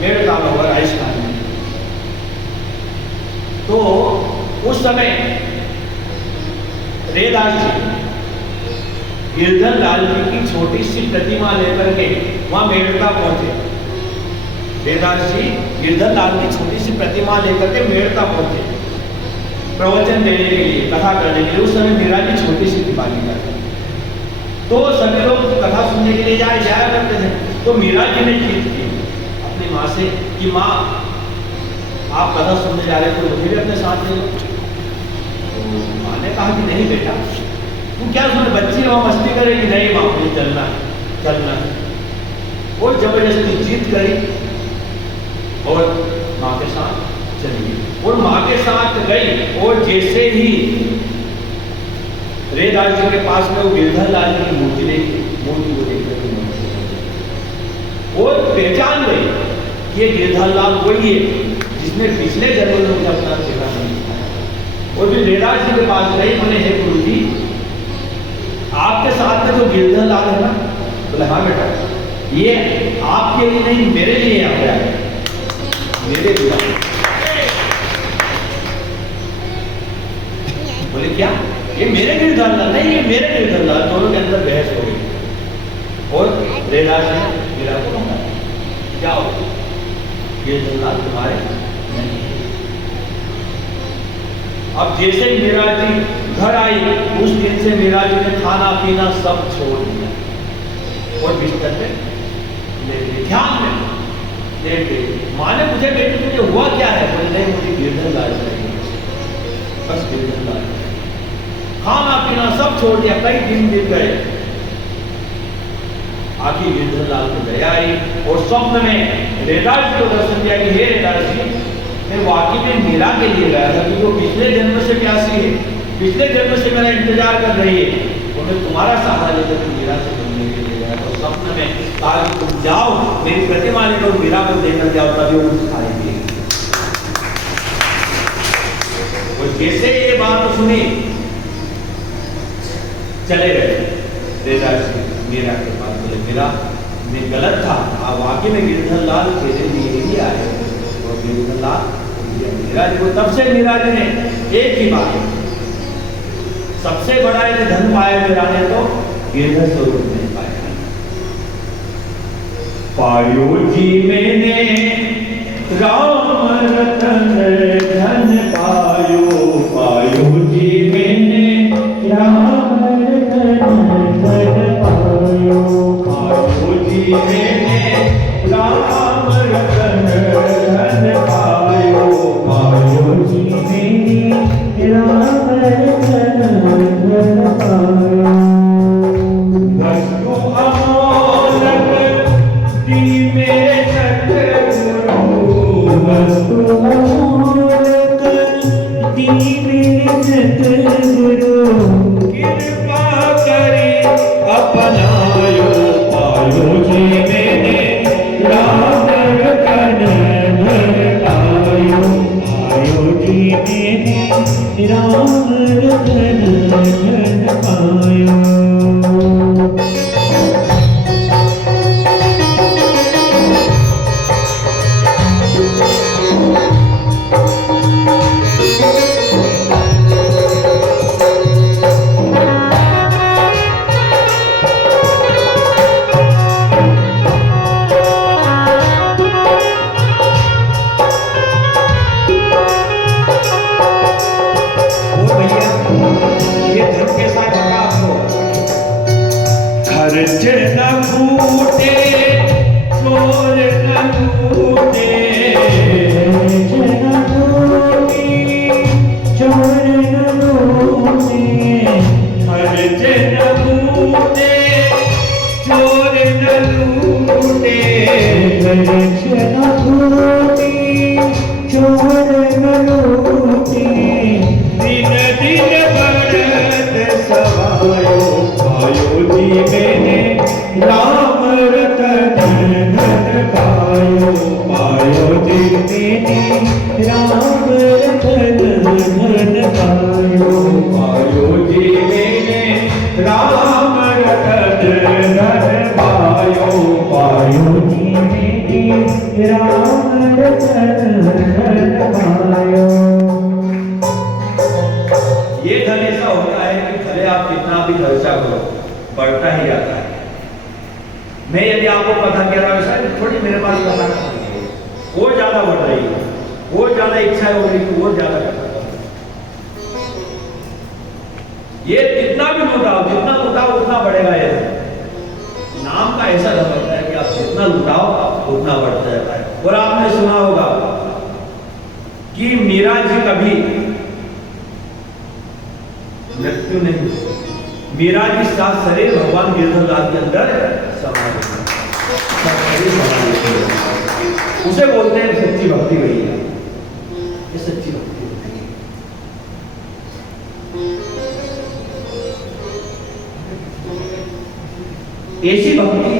मेड़का में हुआ राजस्थान में। तो उस समय रेदास जी गिरधर लाल जी की छोटी सी प्रतिमा लेकर के वहां मेड़का पहुंचे। रेदास जी गिरधर लाल की छोटी सी प्रतिमा लेकर के मेड़का पहुंचे प्रवचन देने के लिए, कथा करने के लिए। उस समय मीरा जी छोटी सी दीपाली करते, तो सभी लोग कथा सुनने के लिए जाया करते थे। तो मीरा जी ने जीत की अपनी माँ से कि माँ आप कथा सुनने जा रहे, तो मुझे भी अपने साथ ले लो। तो माँ ने कहा कि नहीं बेटा, तू क्या सुने, बच्ची वहां मस्ती करेगी? नहीं माँ, मुझे चलना है। और जबरदस्ती जीत करी और माँ के साथ चली गई। और माँ के साथ गई, और जैसे ही रेदास जी के पास में वो गिरधर लाल जी की मूर्ति देखी, मूर्ति को देख करके और पहचान गई कि ये गिरधर लाल वही है जिसने पिछले जन्म में मुझे अपना चेहरा नहीं दिखाया। और फिर रेदास जी के पास गई, बोले हे गुरु जी, आपके साथ में जो गिरधर लाल है ना? बोले हाँ बेटा, ये आपके लिए नहीं, मेरे लिए आ गया है, मेरे लिए। बोले क्या? ये मेरे गिरधर लाल नहीं, ये मेरे गिरधर लाल। दोनों के अंदर बहस हो गई और रेदास ने मीरा को कहा, जाओ गिरधर लाल तुम्हारे नहीं। अब जैसे ही मीरा जी घर आई, उस दिन से मीरा जी ने खाना पीना सब छोड़ दिया और बिस्तर पे लेट गई। ध्यान में लेट गई। माँ ने पूछा, बेटी तुझे हुआ क्या है? बोले नहीं, मुझे गिरधर लाल चाहिए, बस गिरधर लाल। खाना पीना सब छोड़ दिया। कई दिन बीत गए। आखिर गिरधर लाल को दया आई और स्वप्न में रेदास जी को दर्शन दिया कि हे रेदास जी, मैं वाकई में मीरा के लिए गया था, क्योंकि वो पिछले जन्म से प्यासी है, पिछले जन्म से मेरा इंतजार कर रही है, और मैं तुम्हारा सहारा लेकर मीरा से मिलने के लिए गया था। स्वप्न में कहा कि तुम जाओ, मेरी प्रतिमा लेकर मीरा को देकर जाओ, तभी वो कुछ खाएंगे। और जैसे ये बात सुनी, चले गए रेदास जी मीरा के पास। बोले मीरा, मैं गलत था, आप वाकई में गिरधर लाल तेरे लिए ही आए। और गिरधर लाल मीरा जी को, तब से मीरा जी ने एक ही बात, सबसे बड़ा यदि धन पाया मीरा ने तो गिरधर स्वरूप नहीं पाया। पायो जी मैंने राम रतन धन पायो, पायो जी मैंने राम रतन धन पायो, पायो जी मैंने राम रतन धन पायो, पायो जी मैंने राम रतन धन पायो। वस्तु अमोलक दी मेरे सतगुरु, वस्तु अमोलक दी मेरे सतगुरु, कृपा करे अपनायो, पायो जी मैंने राम रतन धन पायो, पायो जी मैंने राम रतन धन पायो। खर्च न फूटे, चोर न लूटे, खर्च न फूटे, चोर न लूटे, खर्च न फूटे, चोर न लूटे, खर्च न फूटे, चोर न लूटे, दिन दिन बढ़त सवायो, पायो जी मैंने राम रतन धन पायो, पायो जी मैंने राम रतन धन पायो, पायो जी मैंने राम रतन धन पायो, पायो जी मैंने राम रतन धन पायो। ये धन ऐसा होता है कि भले आप कितना भी खर्चा करो, बढ़ता ही जाता है। मैं यदि आपको कथा कह रहा हूं, सर थोड़ी मेरे पास कथा और ज्यादा बढ़ रही है, और ज्यादा इच्छा हो रही है, और ज्यादा कथा। ये जितना भी लुटाओ, जितना लुटाओ उतना बढ़ेगा। ये नाम का ऐसा धन होता है कि आप जितना लुटाओ उतना बढ़ता जाता है। और आपने सुना होगा कि मीरा जी कभी मृत्यु नहीं, मीरा जी साथ शरीर भगवान गिरधर लाल के अंदर समा गए। उसे बोलते हैं सच्ची भक्ति। भैया ये सच्ची भक्ति होती है। ऐसी भक्ति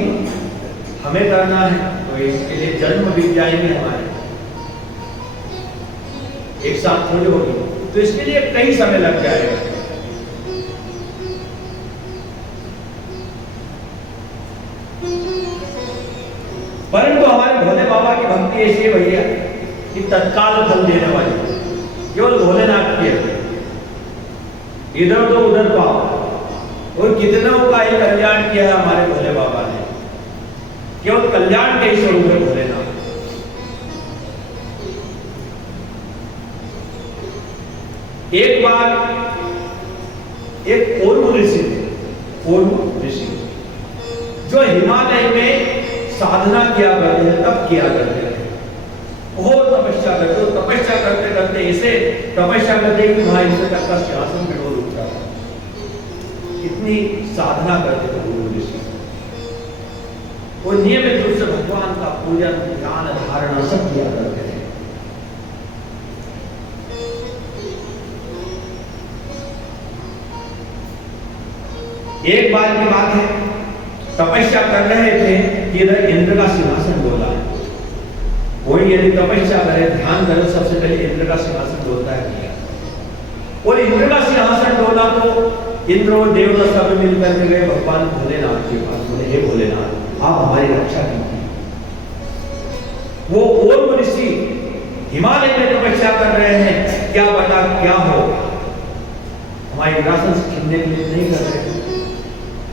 हमें करना है, तो इसके लिए जन्म बीत जाएंगे हमारे, एक साथ थोड़ी होगी, तो इसके लिए कई समय लग जाएगा। परंतु हमारे भोले बाबा की भक्ति ऐसी है भैया कि तत्काल फल देने वाली, केवल भोलेनाथ की है। इधर तो उधर पाओ, और कितनों का ही कल्याण किया है हमारे भोले बाबा ने। केवल कल्याण के ही स्वरूप है भोलेनाथ। एक बार एक और ऋषि थे, और ऋषि जो हिमालय में साधना किया करते थे, तप किया करते थे, बहुत तपस्या करते, तपस्या करते करते ऐसे तपस्या करते कि वहां इनसे तक का सिंहासन पे डोल उठता था। इतनी साधना करते थे गुरु ऋषि, वो नियमित रूप से भगवान का पूजन, ध्यान, धारणा सब किया करते थे। एक बार की बात है, तपस्या कर रहे थे कि इधर इंद्र का सिंहासन डोला है। कोई यदि तपस्या करे, ध्यान करे, सबसे पहले इंद्र का सिंहासन डोलता है। और इंद्र का सिंहासन डोला तो इंद्र और देवता सब मिलकर के गए भगवान भोलेनाथ के पास, बोले हे भोलेनाथ, आप हमारी रक्षा कीजिए। वो और ऋषि हिमालय में तपस्या कर रहे हैं, क्या पता क्या हो, हमारे इंद्रासन से छीनने के लिए नहीं कर रहे।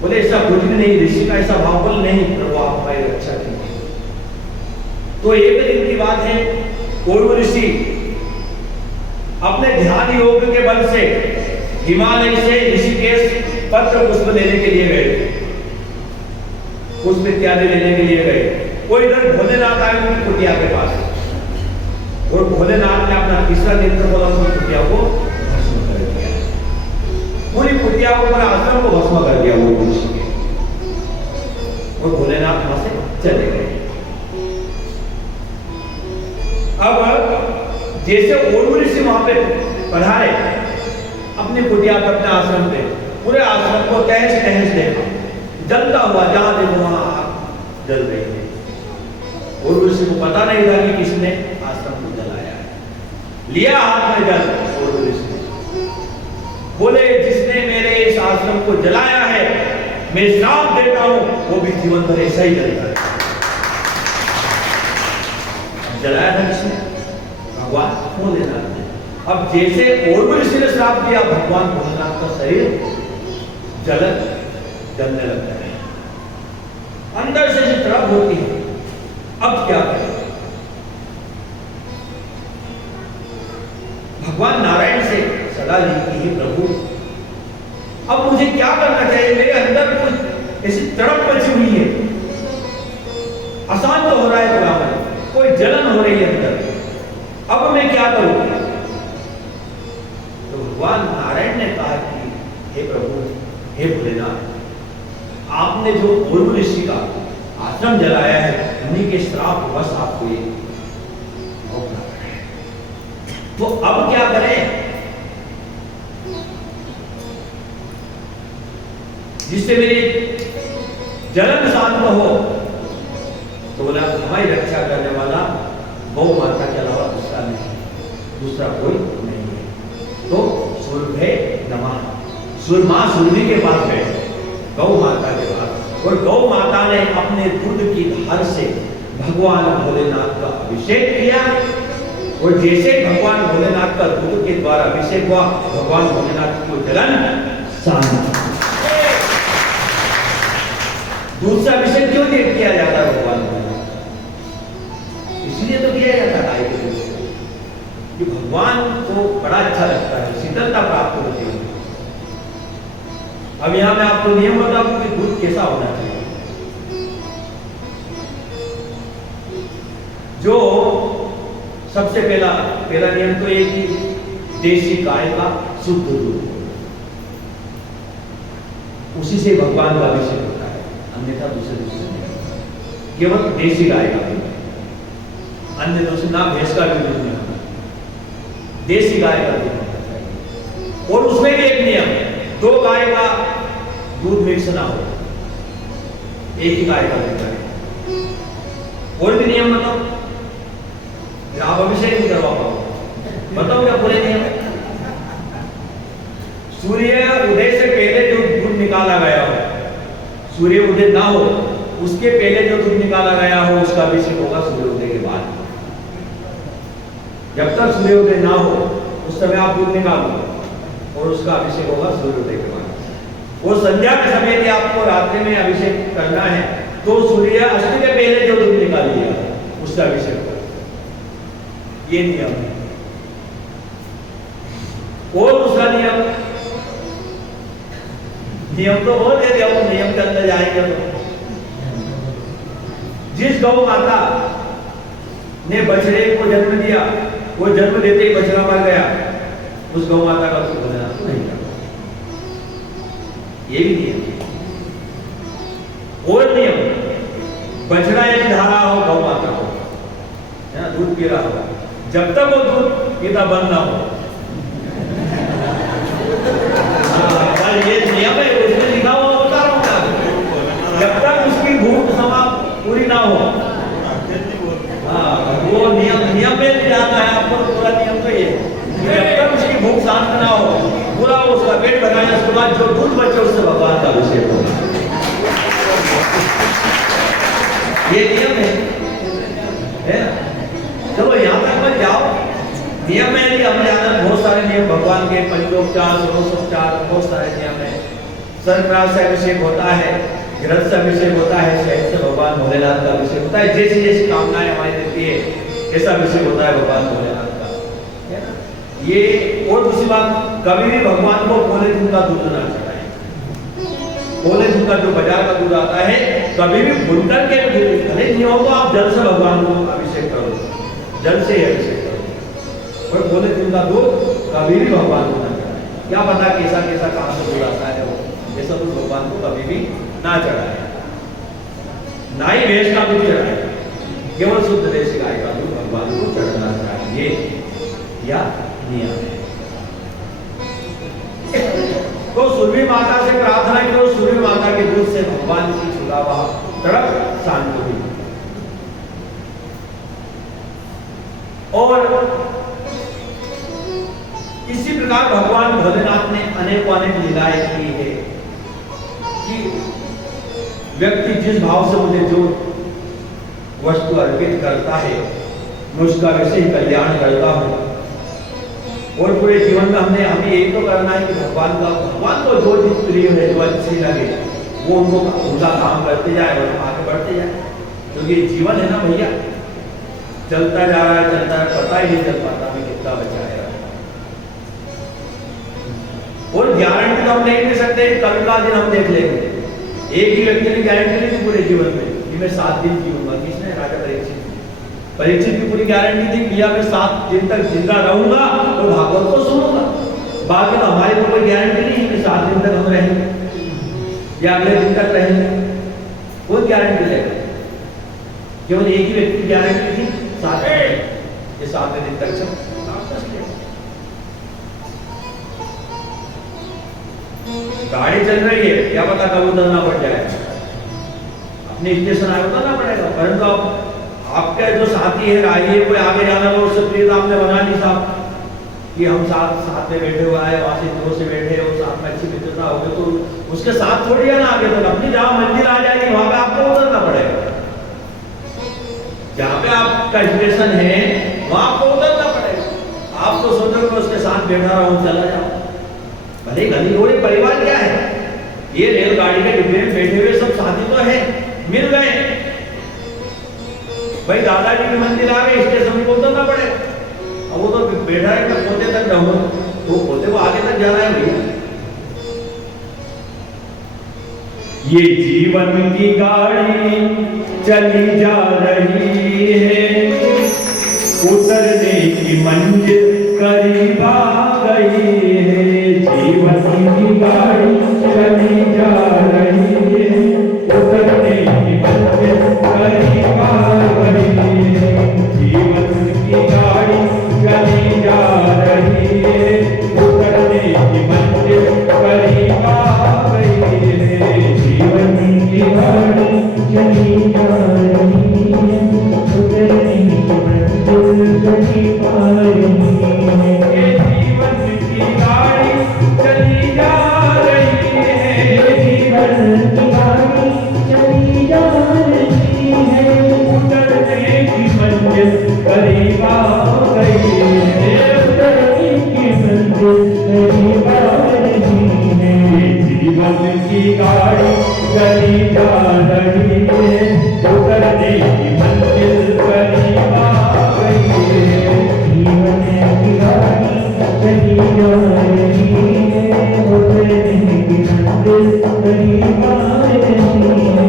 बोले ऐसा कुछ भी नहीं, ऋषि का ऐसा भाव नहीं, प्रभु आप हमारी रक्षा कीजिए। तो एक दिन की बात है, पूर्व ऋषि अपने ध्यान योग के बल से हिमालय से ऋषिकेश पत्र पुष्प लेने के लिए गए, पुष्प इत्यादि लेने के लिए गए। वो इधर भोलेनाथ आए उनकी कुटिया के पास, और भोलेनाथ ने अपना तीसरा नेत्र बोला तो कुटिया को भस्म कर दिया, पूरी कुटिया को, पूरे आश्रम को भस्म कर दिया वो ऋषि के। और भोलेनाथ वहां से चले गए। अब जैसे और ऋषि वहां पे पधारे अपनी कुटिया पर, अपने आश्रम पे, पूरे आश्रम को तहस तहस देखा, जलता हुआ, जहां देखो वहां आग जल रही है। और ऋषि को पता नहीं था कि किसने आश्रम को जलाया है। लिया हाथ में जल, और ऋषि बोले जिसने मेरे इस आश्रम को जलाया है, मैं श्राप देता हूं, वो भी जीवन भर ऐसा ही जलता है। जलाया था किसने? भगवान भोलेनाथ ने। अब जैसे और ऋषि ने श्राप दिया, भगवान भोलेनाथ का शरीर जलने लगता है, अंदर से जो तड़प होती है। अब क्या करें? भगवान नारायण से सलाह ली कि हे प्रभु, अब मुझे क्या करना चाहिए? मेरे अंदर कुछ ऐसी तड़प मची हुई है, अशांत हो रहा है, थोड़ा कोई जलन हो रही है अंदर, अब मैं क्या करूं? तो भगवान नारायण ने कहा कि हे प्रभु, हे भोलेनाथ, आपने जो पूर्व ऋषि का आश्रम जलाया है, उन्हीं के श्राप बस आपको ये भोगना पड़े। तो अब क्या करें जिससे मेरी जलन शांत हो? तो बोला हमारी रक्षा करने वाला गौ माता के अलावा दूसरा नहीं, दूसरा कोई नहीं है। तो सूर्य नमः, सूर्य मां सूर्य के पास गए, गौ माता के पास, और गौ माता ने अपने दूध की धार से भगवान भोलेनाथ का अभिषेक किया। और जैसे भगवान भोलेनाथ का दूध के द्वारा अभिषेक हुआ, भगवान भोलेनाथ को जलन शांत। दूध से अभिषेक क्यों नहीं किया जाता भगवान भोलेनाथ? इसलिए तो किया जाता है कि भगवान को बड़ा अच्छा लगता है, शीतलता प्राप्त होती है। अब यहां मैं आपको नियम बताऊं कि दूध कैसा होना चाहिए। जो सबसे पहला नियम तो एक ही, देसी गाय का शुद्ध दूध, उसी से भगवान का अभिषेक होता है, अन्यथा दूसरे नहीं। केवल देसी गाय का दूध, अन्य दूसरे ना भैंस का भी दूध नहीं होता, देसी गाय का दूध होना चाहिए। और उसमें भी एक नियम, दो गाय का दूध मिक्स ना हो, एक ही गाय का दूध है। और भी नियम बताओ, आप अभिषेक नहीं करवा पाओ, बताओ क्या पूरे नियम? सूर्य उदय से पहले जो दूध निकाला गया हो, सूर्य उदय ना हो उसके पहले जो दूध निकाला गया हो, उसका अभिषेक होगा सूर्योदय के बाद। जब तक सूर्योदय ना हो उस समय आप दूध निकालो, और उसका अभिषेक होगा सूर्योदय के बाद। वो संध्या के समय यदि आपको रात्रि में अभिषेक करना है, तो सूर्य अस्त के पहले जो दूध निकाल लिया उसका अभिषेक होगा। ये नियम है। और दूसरा नियम, नियम तो बोल दे दिया, नियम के अंदर जाएंगे तो जिस गौ माता ने बछड़े को जन्म दिया, वो जन्म देते ही बछड़ा मर गया, उस गौ माता का उसको भोजन तो नहीं करना। ये भी नियम। और नियम, बछड़ा यदि धारा हो गौ माता को, है ना, दूध पी रहा हो, जब तक वो दूध पीता बंद ना हो, ये नियम है, उसमें लिखा हुआ बता रहा हूं, जब तक उसकी भूख समाप्त पूरी ना हो, हाँ वो नियम में जाता है आपको। पूरा नियम तो ये, जब तक उसकी भूख शांत ना हो, पूरा उसका पेट भराया, उसके बाद जो दूध बचे उससे भगवान का अभिषेक होगा। ये नियम है ना? चलो यहाँ तक मत जाओ, नियम है कि हमें जाना, बहुत सारे नियम भगवान के, पंचोपचार, षोडशोपचार, बहुत सारे नियम है। सर्वनाश से अभिषेक होता है, ग्रंथ से अभिषेक होता है, शहद से भगवान भोलेनाथ का अभिषेक होता है, जैसी जैसी कामनाएं हमारी देती है ऐसा अभिषेक होता है भगवान भोलेनाथ का, है ना? ये और दूसरी बात, कभी भी भगवान को पौने दिन का दूध ना चढ़ाएं। पौने दिन का जो बाजार का दूध आता है, कभी भी भूनकर के भले नहीं हो तो आप जल से भगवान को अभिषेक करो, जल से ही अभिषेक करो, और पौने दिन का दूध कभी भी भगवान को ना चढ़ाएं। क्या पता कैसा कैसा कहां से दूध आता है, वो ऐसा दूध भगवान को कभी भी ना चढ़ाए, ना ही भैंस का दूध चढ़ाए, केवल शुद्ध देशी गाय का दूध भगवान को चढ़ाना चाहिए, या नियम है। तो सूर्य माता से प्रार्थना करो, सूर्य माता के दूध से भगवान की छुड़ावा तड़प शांत हुई। और इसी प्रकार भगवान भोलेनाथ ने अनेकों अनेक लीलाएं की है कि व्यक्ति जिस भाव से मुझे जो वस्तु अर्पित करता है, मैं उसका वैसे ही कल्याण करता हूँ। और पूरे जीवन में हमें यही तो करना है कि भगवान को जो चीज प्रिय है, जो अच्छी लगे, वो उनका काम करते जाए और आगे बढ़ते जाए। क्योंकि तो जीवन है ना भैया, चलता जा रहा है, चलता है, पता ही नहीं चल पाता हमें कितना बचा है। और गारंटी तो हम नहीं दे सकते, कल का दिन हम देख लेंगे। एक ही व्यक्ति ने गारंटी ली थी पूरे जीवन में कि मैं 7 दिन जीऊंगा। किसने? राजा परीक्षित की पूरी गारंटी थी, भैया मैं 7 दिन तक जिंदा रहूंगा और भागवत को सुनूंगा। बाकी तो हमारी तो कोई गारंटी नहीं है कि 7 दिन तक हम रहेंगे या अगले दिन तक रहेंगे, कोई गारंटी लेगा। केवल एक ही व्यक्ति की गारंटी थी, 7 दिन तक चल। गाड़ी चल रही है, क्या पता कब उतरना पड़ जाए, अपने स्टेशन आए उतरना पड़ेगा। परंतु अब आपके जो साथी है, राही कोई आगे जाना हो, उससे प्रिय आपने बना नहीं साहब कि हम साथ में बैठे हुए आए, वहां से दो से बैठे हो, साथ में अच्छी मित्रता होगी, तो उसके साथ थोड़ी है ना आगे तक। अपनी जहां मंजिल आ जाएगी वहां पे आपको उतरना पड़ेगा। जहां पे आपका स्टेशन है वहां आपको उतरना पड़ेगा। आप तो सोचो मैं उसके साथ बैठा रहा हूं, चला जाओ, भले गली रोड़ी परिवार क्या है, ये रेलगाड़ी के डिब्बे में बैठे हुए सब साथी तो है, मिल गए भाई, दादाजी की मंदिर आ गए, स्टेशन को उतरना पड़ेगा। अब वो तो बैठा है, मैं पोते तक रहूं, तो पोते को आगे तक जाना है भैया। ये जीवन की गाड़ी चली जा रही है, उतरने की मंजिल करीब आ गई है। जीवन की गाड़ी चली जा रही है, उतरने की मंजिल करीब आ गई है। जीवन की गाड़ी चली जा रही है, उतरने की मंजिल करीब आ गई है। जीवन की गाड़ी चली जा रही है, उतरने की मंजिल करीब आ रही है। जीवन की गाड़ी चली जा रही है, जीवन की गाड़ी चली जा रही है, उतरने की मंजिल करीब आ गई है। उतरने की मंजिल करीब आ रही है। जीवन की गाड़ी चली जा रही है, उतरने की मंजिल करीब आ गई है। जीवन की गाड़ी चली जा रही है, उतरने की मंजिल करीब आ रही है।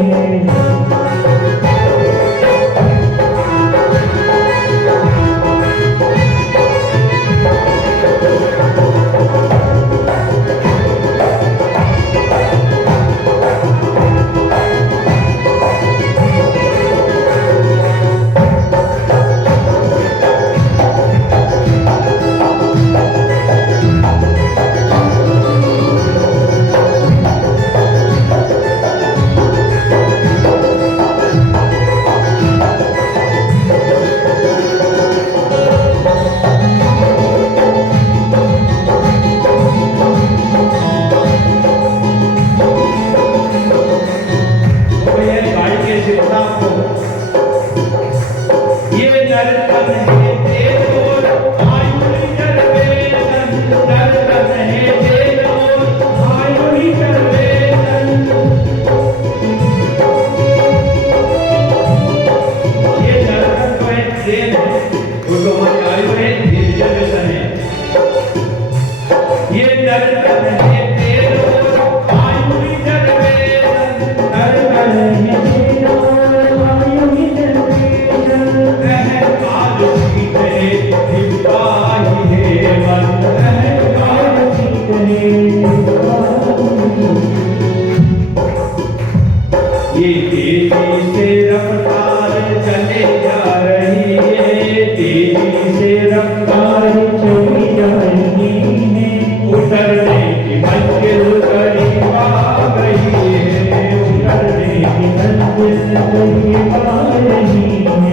ये तेजी से रफ्तार चले जा रही है, तेजी से रफ्तार चली जा रही है, उतरने की मंजिल करीब आ रही है, उतरने की मंजिल करीब आ रही है।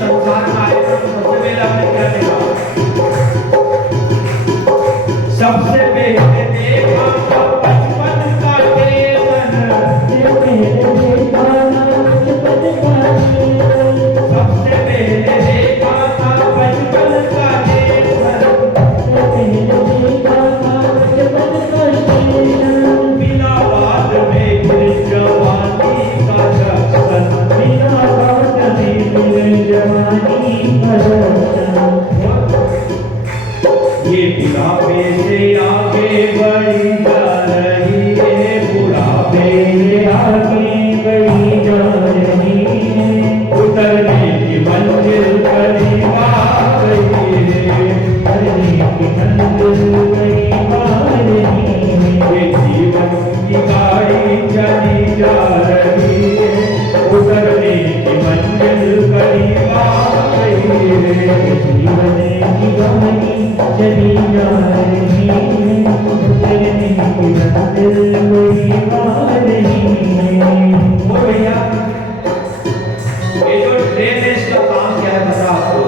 संसार में आए तो सबसे पहले आपने क्या देखा? सबसे पहले देखा था बचपन का टेंशन, सबसे पहले देखा था बचपन का टेंशन, बिना बाद में फिर जवानी का जश्न, बिना बाद में फिर जवानी का जश्न। ये बुढ़ापे से आगे बढ़ी जा रही है, बुढ़ापे से आगे बढ़ी जा रही है, उतरने की मंजिल करीब आ रही है, उतरने की मंजिल करीब आ रही है। ये जीवन की गाड़ी चली जा रही है, उतरने की मंजिल करीब आ रही है, जीवन की गाड़ी चली जा रही है, उतरने की मंजिल करीब आ रही है। ओ भैया, ये जो ट्रेन है इसका काम क्या है पता आपको?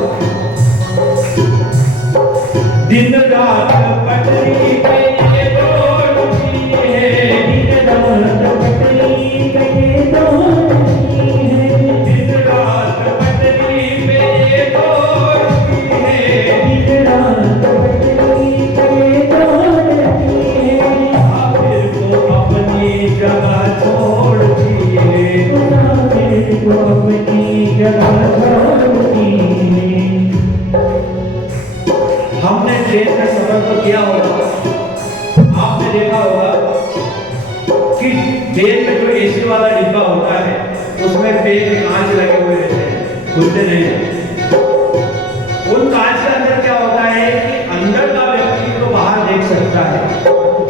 दिन रात पटरी पे ये दौड़ती है, दिन रात पटरी पे ये दौड़ती है, दिन रात पटरी पे ये दौड़ती है, दिन रात पटरी पे ये दौड़ती है। आखिर को अपनी जगह छोड़ती है, मुसाफिर को अपनी जगह छोड़ती है। हमने ट्रेन का सफर तो किया होगा, आपने देखा होगा कि ट्रेन में जो एसी वाला डिब्बा होता है उसमें पेड़ कांच लगे हुए रहते हैं, खुलते नहीं हैं। उन कांच के अंदर क्या होता है कि अंदर का व्यक्ति तो बाहर देख सकता है,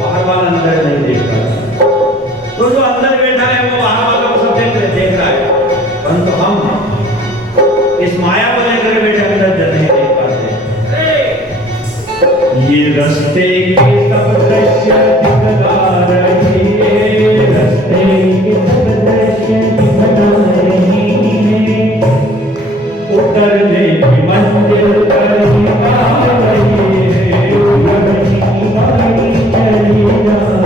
बाहर वाला अंदर नहीं देखता। तो जो अंदर बैठा है वो बाहर वालों को सब देख रहा है, परंतु हम इस माया को लेकर बैठे अंदर नहीं देख पाते। ये रास्ते के सब दृश्य दिखला रही है, रास्ते के उतरने की मंजिल करीब आ रही है, उतरने की गाड़ी चली जा रही है,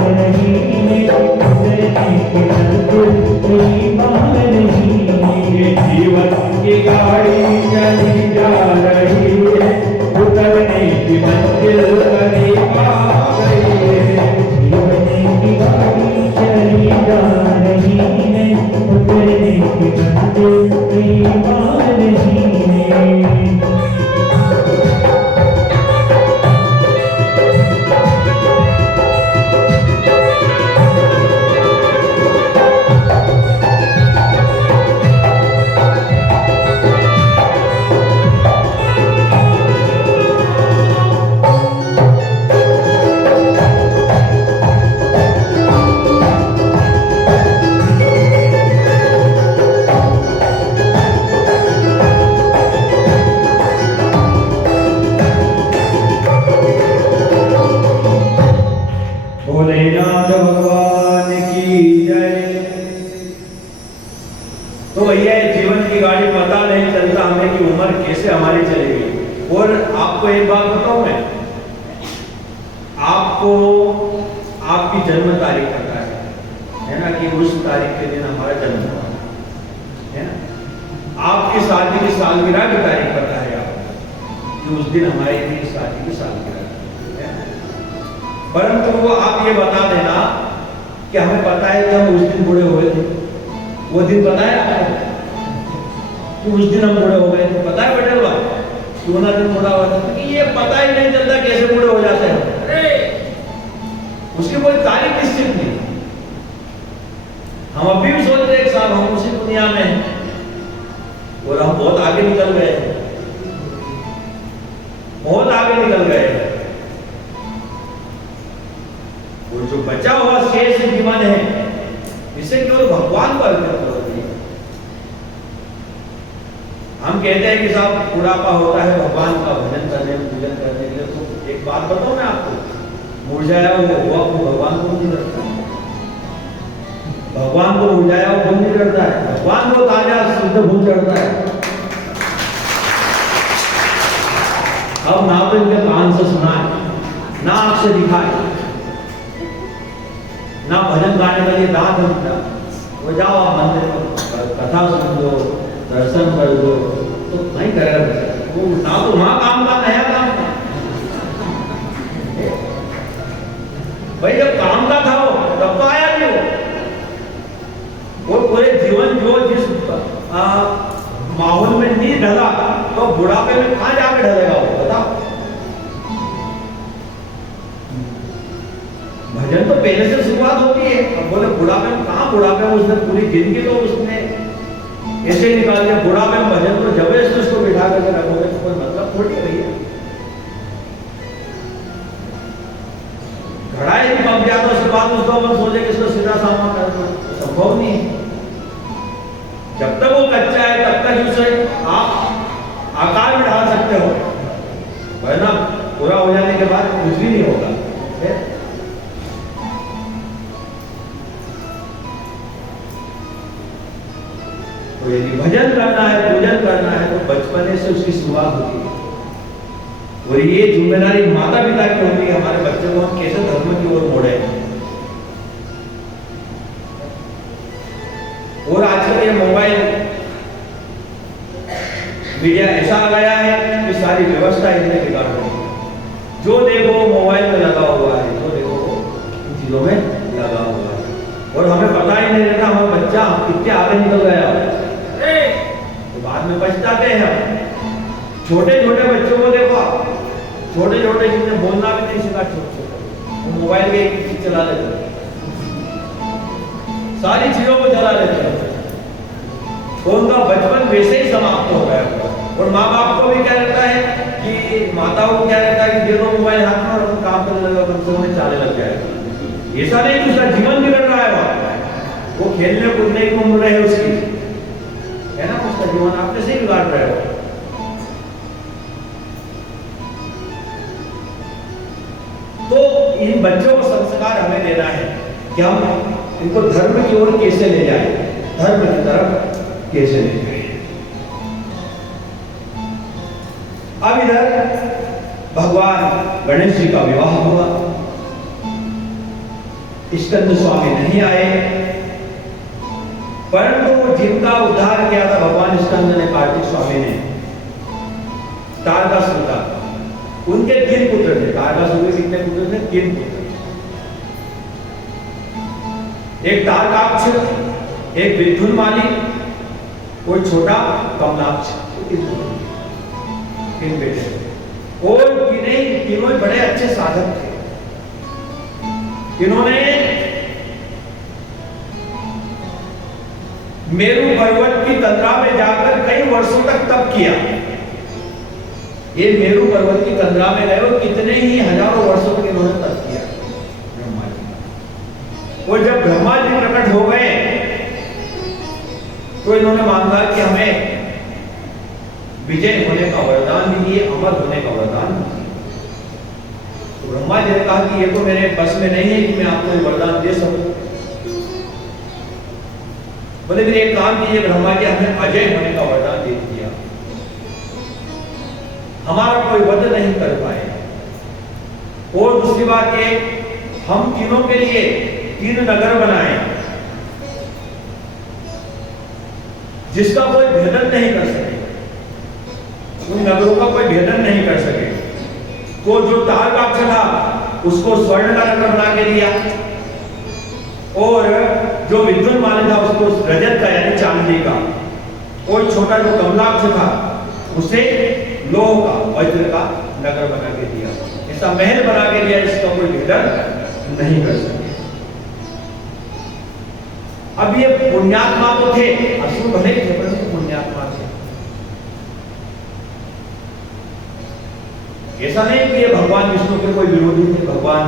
उतरने की मंजिल करीब आ रही है, जीवन की गाड़ी चली जा रही है, उतरने की मंजिल करीब आ रही है, जीवन की गाड़ी चली जा रही है, उतरने की मंजिल करीब आ रही है। भोलेनाथ भगवान की जय। तो भैया ये जीवन की गाड़ी पता नहीं चलता हमें कि उम्र कैसे हमारी चलेगी। और आपको एक बात बताऊं मैं, आपको आपकी जन्म तारीख पता है ना, कि उस तारीख के दिन हमारा जन्म हुआ है ना। आपकी शादी की सालगिरह की तारीख पता है आपको, कि उस दिन हमारी शादी की सालगिरह है ना। परंतु आप ये बता देना कि हमें पता है कि हम उस दिन बूढ़े हुए थे। वो दिन पता है आपको कि उस दिन हम बूढ़े हो गए थे? पता है बेटे बात क्यों ना दिन बूढ़ा हुआ था? कि ये पता ही नहीं चलता कैसे बूढ़े हो जाते हैं। अरे उसकी कोई तारीख निश्चित नहीं। हम अभी भी सोच रहे हैं साहब हम उसी दुनिया में हैं और हम बहुत आगे निकल गए, बहुत आगे निकल गए। और जो बचा हुआ शेष जीवन है इसे केवल भगवान पर अर्पित करो। हम कहते हैं कि साहब बुढ़ापा होता है भगवान का भजन करने में, पूजन करने के लिए। तो एक बात बताऊं मैं आपको, मुरझाया हुआ भगवान को नहीं करता है। भगवान को मुरझाया हुआ फूल नहीं करता है, भगवान को ताजा शुद्ध फूल चढ़ता है। अब ना तो इनके कान से सुना है, ना आंख से दिखा है, ना भजन गाने के लिए दांत मिलता। वो जाओ आप मंदिर में कथा सुन लो, दर्शन कर लो, तो नहीं करेगा वो। ना तो वहां काम का नया काम था भाई, जब काम का था वो तब तो आया नहीं वो पूरे जीवन जो जिस माहौल में नहीं ढला तो बुढ़ापे में कहां जाके ढलेगा वो बताओ। भजन तो पहले से शुरुआत होती है। अब बोले बुढ़ापे में कहां, बुढ़ापे में उसने पूरी जिंदगी तो उसने ऐसे निकाल दिया। बुढ़ापे में भजन तो जबरदस्ती उसको बिठा करके रखोगे तो कोई मतलब थोड़ी है भैया। घड़ा ही पक गया तो उसके बाद उसको अपन सोचे कि इसको सीधा सामना कर दो, संभव नहीं है। जब तक वो कच्चा है तब तक उसे आप आकार में ढाल सकते हो, वरना पूरा हो जाने के बाद कुछ भी नहीं होगा। तो यदि भजन करना है, पूजन करना है तो बचपने से उसकी शुरुआत होती है। और ये जिम्मेदारी माता पिता की होती है, हमारे बच्चे को हम कैसे धर्म की ओर मोड़े। और आजकल ये मोबाइल मीडिया ऐसा आ गया है कि सारी व्यवस्था इतने बिगाड़ रही है। जो देखो मोबाइल में लगा हुआ है, जो देखो इन चीजों में लगा हुआ है, और हमें पता ही नहीं रहता हमारा बच्चा कितने आगे निकल गया। तो बाद में पछताते हैं। छोटे छोटे बच्चों को देखो, छोटे छोटे जिन्हें बोलना भी नहीं सिखा, छोटे छोटे मोबाइल में एक चीज चला लेते हैं, सारी चीजों को चला लेते हैं। तो उनका बचपन वैसे ही समाप्त हो रहा है। और माँ बाप को भी क्या रहता है कि माताओं को क्या रहता है कि दे दो मोबाइल हाथ में और काम करने लगा, कम से कम चाले लग जाएगा। ऐसा नहीं कि उसका जीवन बिगड़ रहा है, वो खेलने कूदने की उम्र है उसकी, है ना, उसका जीवन आपने से बिगाड़ रहे हो। तो इन बच्चों को संस्कार हमें देना है कि हम इनको धर्म की ओर कैसे ले जाए, धर्म की तरफ कैसे ले जाए। अब इधर भगवान गणेश जी का विवाह हुआ, स्कंद स्वामी नहीं आए, परंतु जिनका उद्धार किया था भगवान स्कंद ने, कार्तिक स्वामी ने, तारकासुर का, उनके 3 पुत्र थे। तारकासुर के कितने पुत्र थे? 3 पुत्र। एक तारकाक्ष, एक विद्युन्माली, कोई छोटा कमलाक्ष, 3 बेटे। और तीनों बड़े अच्छे साधक थे। इन्होंने मेरू पर्वत की तंद्रा में जाकर कई वर्षों तक तप किया। ये मेरू पर्वत की तंद्रा में रहे और कितने ही हजारों वर्षों तक इन्होंने तप किया ब्रह्मा जी का। और जब ब्रह्मा जी प्रकट हो गए तो इन्होंने मांगा कि हमें विजय होने का वरदान दीजिए, अमर होने का वरदान दीजिए। तो ब्रह्मा जी ने कहा कि ये तो मेरे बस में नहीं है कि मैं आपको ये वरदान दे सकूं। बोले फिर एक काम कीजिए ब्रह्मा जी, हमें अजय होने का वरदान दे दिया, हमारा कोई वध नहीं कर पाए। और दूसरी बात ये, हम तीनों के लिए 3 नगर बनाए जिसका कोई भेदन नहीं कर सके, उन नगरों का कोई भेदन नहीं कर सके। तो जो तारकाक्ष था उसको स्वर्ण का नगर बना के दिया, और जो विद्युन्माली था उसको रजत का यानी चांदी का, और छोटा जो कमलाक्ष था उसे लोह का, वज्र का नगर बना के दिया। ऐसा महल बना के दिया जिसका कोई भेदन नहीं कर सके। अब ये पुण्यात्मा तो थे, असुर भले थे परंतु पुण्यात्मा थे। ऐसा नहीं कि ये भगवान विष्णु के कोई विरोधी थे, भगवान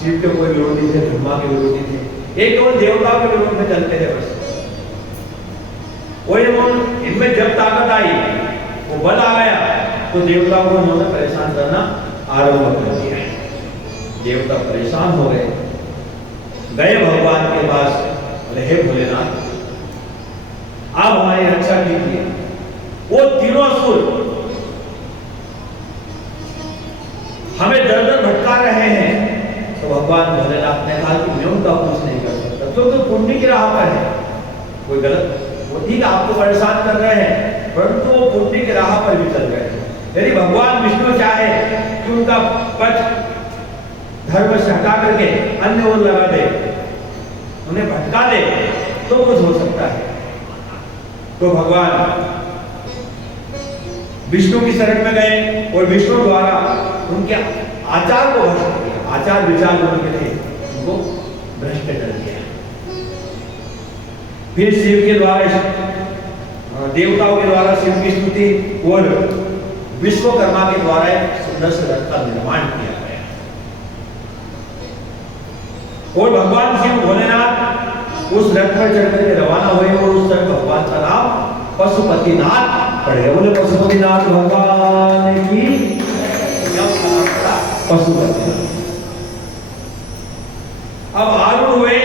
शिव के कोई विरोधी थे, ब्रह्मा के विरोधी थे। एक केवल देवताओं के विरोध में चलते थे बस। और इनमें जब ताकत आई, वो बल आ गया, तो देवताओं को उन्होंने परेशान करना आरंभ कर दिया। देवता परेशान हो गए, गए भगवान के पास, बोले हे भोलेनाथ, आप हमारी रक्षा कीजिए। वो तीनों असुर हमें दर दर भटका रहे हैं। तो भगवान भोलेनाथ ने कहा कि मैं उनका कुछ नहीं कर सकता, तो पुण्य की राह पर है, कोई गलत, वो ठीक आपको परेशान कर रहे हैं परंतु वो पुण्य की राह पर भी चल रहे हैं। यदि भगवान विष्णु चाहे कि उनका पथ धर्म से हटा करके अन्य ओर लगा दे, उन्हें भटका दे, तो कुछ हो सकता है। तो भगवान विष्णु की शरण में गए और विष्णु द्वारा उनके आचार को भ्रष्ट किया। आचार विचार जो उनके थे उनको भ्रष्ट कर दिया। फिर शिव के द्वारा, देवताओं के द्वारा शिव की स्तुति और विश्वकर्मा के द्वारा एक सुंदर से रथ का निर्माण किया गया। और भगवान शिव भोलेनाथ उस रथ पर चढ़कर के रवाना हुए और उस समय भगवान का नाम पशुपतिनाथ पड़े। बोले पशुपतिनाथ भगवान की। पशुपतिनाथ अब आरूढ़ हुए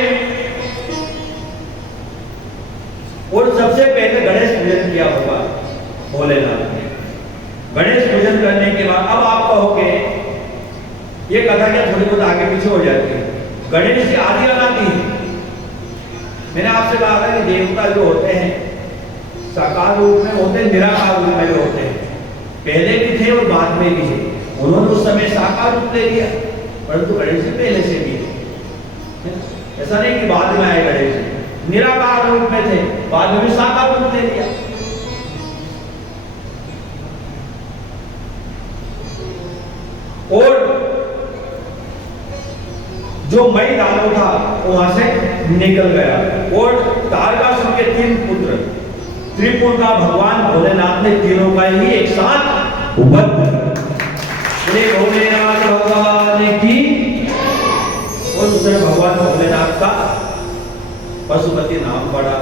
और सबसे पहले गणेश पूजन किया भगवान भोलेनाथ ने। गणेश पूजन करने के बाद अब आप कहोगे ये कथा क्या थोड़ी बहुत आगे पीछे हो जाती है? गणेश जी आदि अनादि है। मैंने आपसे कहा था कि देवता जो होते हैं साकार रूप में होते हैं, निराकार रूप में भी होते हैं। पहले भी थे और बाद में भी थे। उन्होंने उस समय साकार रूप ले लिया, परंतु गणेश जी पहले से भी थे। ऐसा नहीं कि बाद में आए गणेश जी, निराकार रूप में थे, बाद में भी साकार रूप ले लिया। और जो मई दानव था वो वहां से निकल गया और तारकासुर के 3 पुत्र त्रिपुर का भगवान भोलेनाथ ने तीनों का ही एक साथ वध किया। भोलेनाथ भगवान की। और दूसरे भगवान भोलेनाथ का पशुपति नाम पड़ा।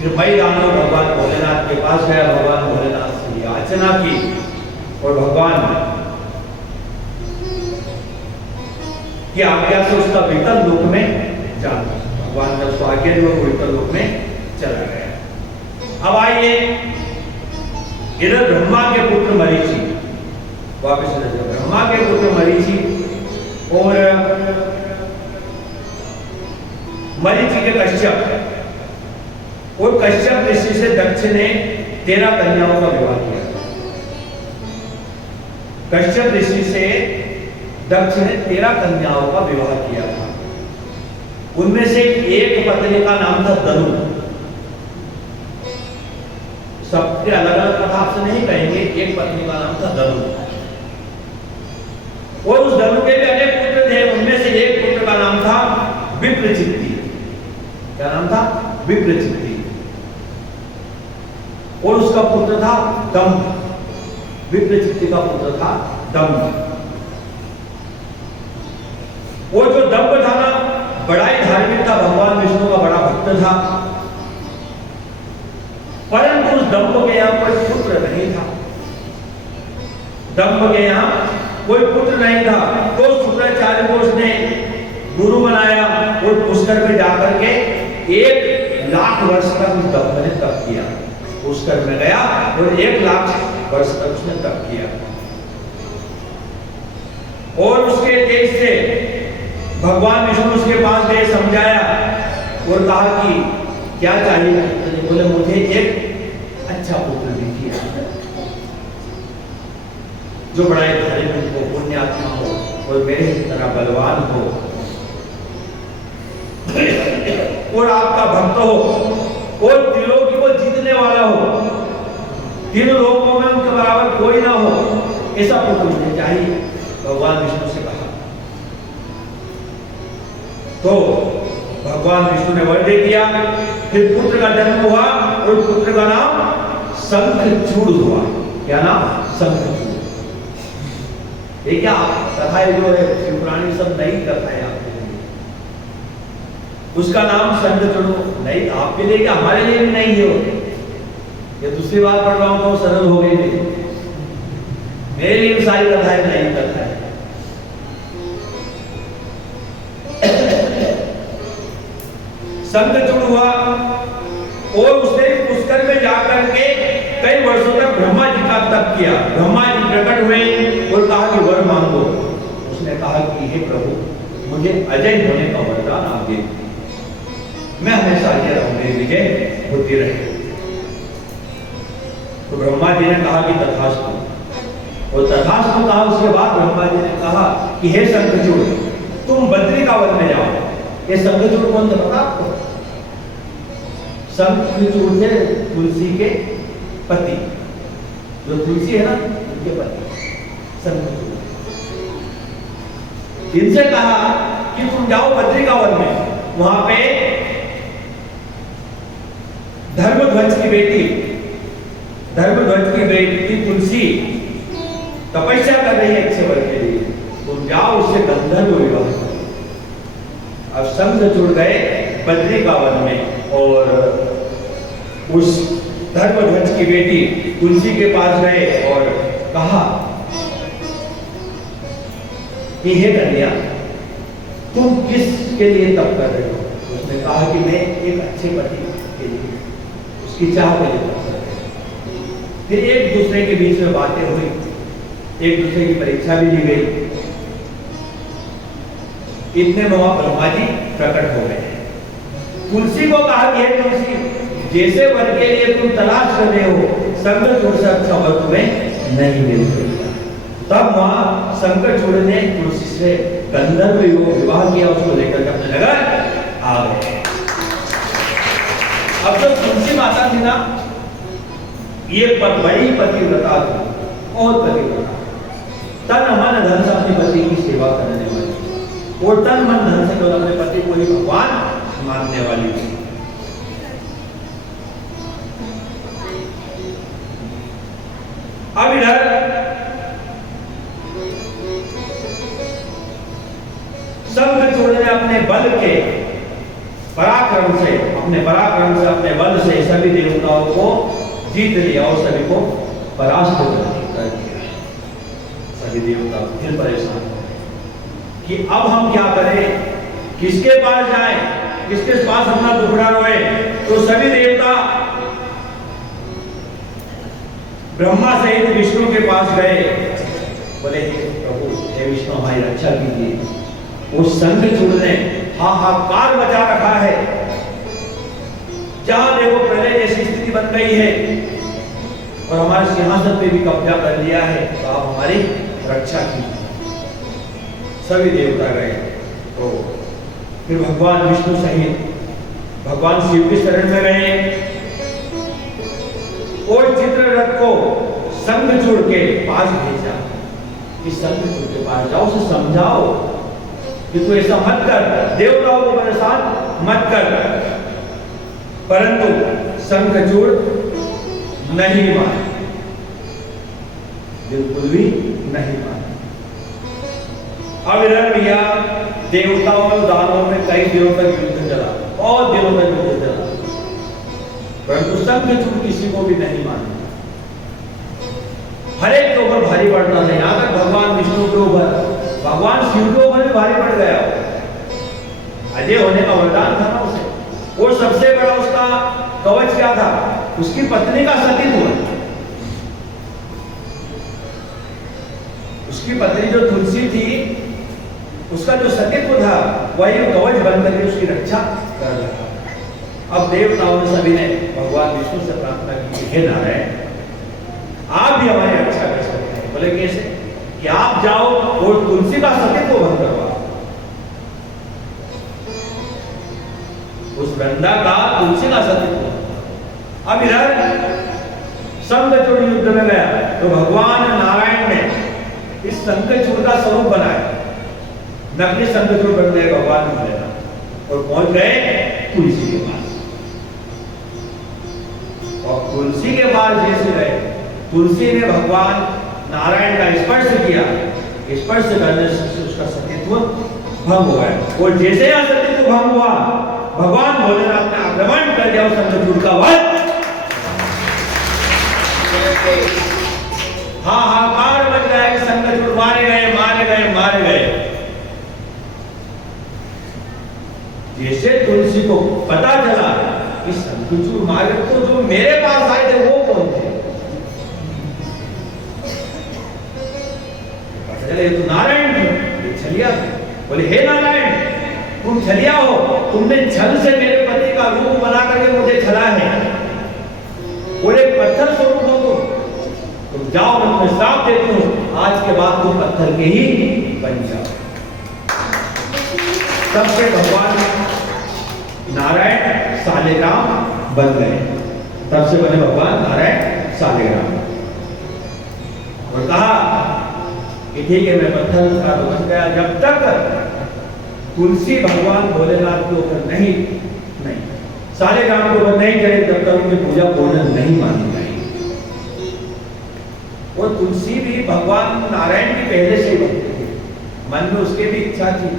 फिर मई दानव भगवान भोलेनाथ के पास गया, भगवान भोलेनाथ से याचना की और भगवान की आज्ञा से उसका वितल लोक में जा, भगवान ने उसको आज्ञा दी और वितल लोक में चला गया। अब आइए इधर ब्रह्मा के पुत्र मरीचि, वापस ब्रह्मा के पुत्र मरीचि और मरीचि के कश्यप, और कश्यप ऋषि से दक्ष ने 13 कन्याओं का विवाह किया। कश्यप ऋषि से दक्ष ने 13 कन्याओं का विवाह किया था। उनमें से एक पत्नी का नाम था धनु। सबके अलग अलग कथा से नहीं कहेंगे, एक पत्नी का नाम था धनु, और उस धनु के भी अनेक पुत्र थे। उनमें से एक पुत्र का नाम था विप्रचित्ति। क्या नाम था? विप्रचित्ति। और उसका पुत्र था दंभ। विप्रचित्ति का पुत्र था दंभ। और जो दंभ था ना, बड़ा ही धार्मिक था, भगवान विष्णु का बड़ा भक्त था, परंतु उस दंभ के यहां कोई पुत्र नहीं था। दंभ के यहां कोई पुत्र नहीं था, तो शुक्राचार्य को उसने गुरु बनाया और पुष्कर में जाकर के 1 लाख वर्ष तक उस दंभ ने तप किया। पुष्कर में गया और 1 लाख वर्ष तक उसने तप किया, और उसके तेज से भगवान विष्णु उसके पास गए, समझाया और कहा कि क्या चाहिए? तो बोले मुझे एक अच्छा पुत्र दीजिए जो बड़ा धार्मिक हो, पुण्यात्मा हो और मेरे तरह बलवान हो और आपका भक्त हो और त्रिलोकी को जीतने वाला हो, तीनों लोकों में उनके बराबर कोई ना हो, ऐसा पुत्र मुझे चाहिए। भगवान विष्णु से कहा तो भगवान विष्णु ने वर दे दिया। फिर पुत्र का जन्म हुआ और पुत्र का नाम शंखचूड़ हुआ। क्या नाम? शंखचूड़। ये क्या कथा है जो है शिवपुराणी सब नई कथा है आपके लिए। उसका नाम शंखचूड़ नहीं, आपके लिए क्या हमारे लिए भी नहीं है। ये दूसरी बात पढ़ रहा हूं तो सरल हो गई थी, मेरे लिए सारी कथाएं नई कथा है। शंखचूड़ हुआ और उसने पुष्कर में जाकर के कई वर्षों तक ब्रह्मा जी का तप किया। ब्रह्मा जी प्रकट हुए और कहा कि वर मांगो। उसने कहा कि हे प्रभु, मुझे अजय होने का वरदान आप दे, मैं हमेशा अजय रहूंगी, विजय होती रहे। तो ब्रह्मा जी ने कहा कि तथास्तु, और तथास्तु कहा। उसके बाद ब्रह्मा जी ने कहा कि हे शंखचूड़, तुम बद्री का वन में जाओ। ये शंखचूड़ कौन था पता आपको? शंखचूड़ थे तुलसी के पति, जो तुलसी है ना उनके पति शंखचूड़। इनसे कहा कि तुम जाओ बद्री का वन में, वहां पे धर्मध्वज की बेटी तुलसी तपस्या कर रही है अच्छे वर के लिए, तुम जाओ उससे गंधर्व विवाह करो। अब शंखचूड़ गए बद्री का वन में और उस धर्मध्वज की बेटी तुलसी के पास गए और कहा कि हे कन्या, तुम किसके लिए तप कर रहे हो? उसने कहा कि मैं एक अच्छे पति के लिए, उसकी चाह के लिए तप कर रहे हो। फिर एक दूसरे के बीच में बातें हुई, एक दूसरे की परीक्षा भी ली गई। इतने में वहां ब्रह्मा जी प्रकट हो गए। तुलसी को कहा कि हे तुलसी, जैसे वर के लिए तुम तलाश कर रहे हो, शंखचूड़ से अच्छा वर तुम्हें नहीं मिल सकता। तब वहां शंखचूड़ ने तुलसी से गंधर्व विवाह किया, उसको लेकर के अपने नगर आ गए। अब तो तुलसी माता थी ना, ये बड़ी पतिव्रता थी, बहुत पतिव्रता, तन मन धन से अपने पति की सेवा करने वाली, और तन मन धन से अपने पति को ही भगवान मानने वाली थी। अब इधर शंखचूड़ ने अपने बल के पराक्रम से, अपने बल से सभी देवताओं को जीत लिया और सभी को परास्त कर दिया। सभी देवता फिर परेशान हो गए कि अब हम क्या करें, किसके पास जाएं, किसके पास अपना दुखड़ा रोए। तो सभी देवता ब्रह्मा सहित विष्णु के पास गए, बोले हे प्रभु, हे विष्णु, हमारी रक्षा कीजिए। उस शंखचूड़ ने हाहाकार मचा रखा है, जहां देखो प्रलय जैसी स्थिति बन गई है और हमारे सिंहासन पे भी कब्जा कर लिया है, तो आप हमारी रक्षा कीजिए। सभी देवता गए, तो फिर भगवान विष्णु सहित भगवान शिव के शरण में गए और चित्ररथ को शंखचूड़ के पास भेजा कि शंखचूड़ के पास जाओ, उसे समझाओ कि तू ऐसा मत कर, देवताओं को परेशान मत कर। परंतु शंखचूड़ नहीं माने, बिल्कुल भी नहीं माने। अब इधर भैया देवताओं और दानवों में कई दिनों तक युद्ध चला, बहुत दिनों तक युद्ध चला, परंतु शंखचूड़ किसी को भी नहीं माना। हर एक के ऊपर भारी पड़ता था, यहां तक भगवान विष्णु के ऊपर, भगवान शिव के ऊपर भी भारी पड़ गया। अजय होने का वरदान था ना उसे। और सबसे बड़ा उसका कवच क्या था? उसकी पत्नी का सतीत्व। उसकी पत्नी जो तुलसी थी, उसका जो सतीत्व था, वही कवच बनकर के उसकी रक्षा कर रहा। अब देवताओं ने सभी ने भगवान विष्णु से प्रार्थना की, हे नारायण, आप भी हमारी रक्षा कर सकते हैं। बोले कैसे? कि आप जाओ और तुलसी का सतीत्व भंग करवाओ। उस वृंदा का तुलसी का सतीत्व। अब इधर शंखचूड़ युद्ध में गया तो भगवान नारायण ने इस शंखचूड़ का स्वरूप बनाया, नकली शंखचूड़ बन गए भगवान भोलेनाथ और पहुंच गए तुलसी के पास। और तुलसी के पास जैसे गए, तुलसी ने भगवान नारायण का स्पर्श किया, स्पर्श करने से उसका सतीत्व भंग हुआ है। और जैसे यह सतीत्व भंग हुआ, भगवान भोलेनाथ ने आक्रमण कर दिया उस शंखचूड़ का वध। हाहाकार मच गया कि शंखचूड़ मारे गए, मारे गए, मारे गए। जैसे तुलसी को पता चला कि शंखचूड़ मारे, तो जो मेरे पास आए थे वो कौन थे? चले तो नारायण थे, छलिया थे। बोले हे नारायण, तुम छलिया हो, तुमने छल से मेरे पति का रूप बना करके मुझे छला है, और एक पत्थर स्वरूप हो तुम जाओ, मैं तुम्हें श्राप देती हूं, आज के बाद तुम पत्थर के ही बन जाओ। तब से भगवान नारायण सालेग्राम बन गए, तब से बने भगवान नारायण सालेग्राम। और कहा कि ठीक है, मैं पत्थर का तो बन गया, जब तक तुलसी भगवान भोलेनाथ के ऊपर नहीं सालेग्राम के ऊपर नहीं चढ़े, तब तक उनकी पूजा पूर्ण नहीं मानी जाएगी। और तुलसी भी भगवान नारायण की पहले से ही भक्ति थी, मन में उसके भी इच्छा थी,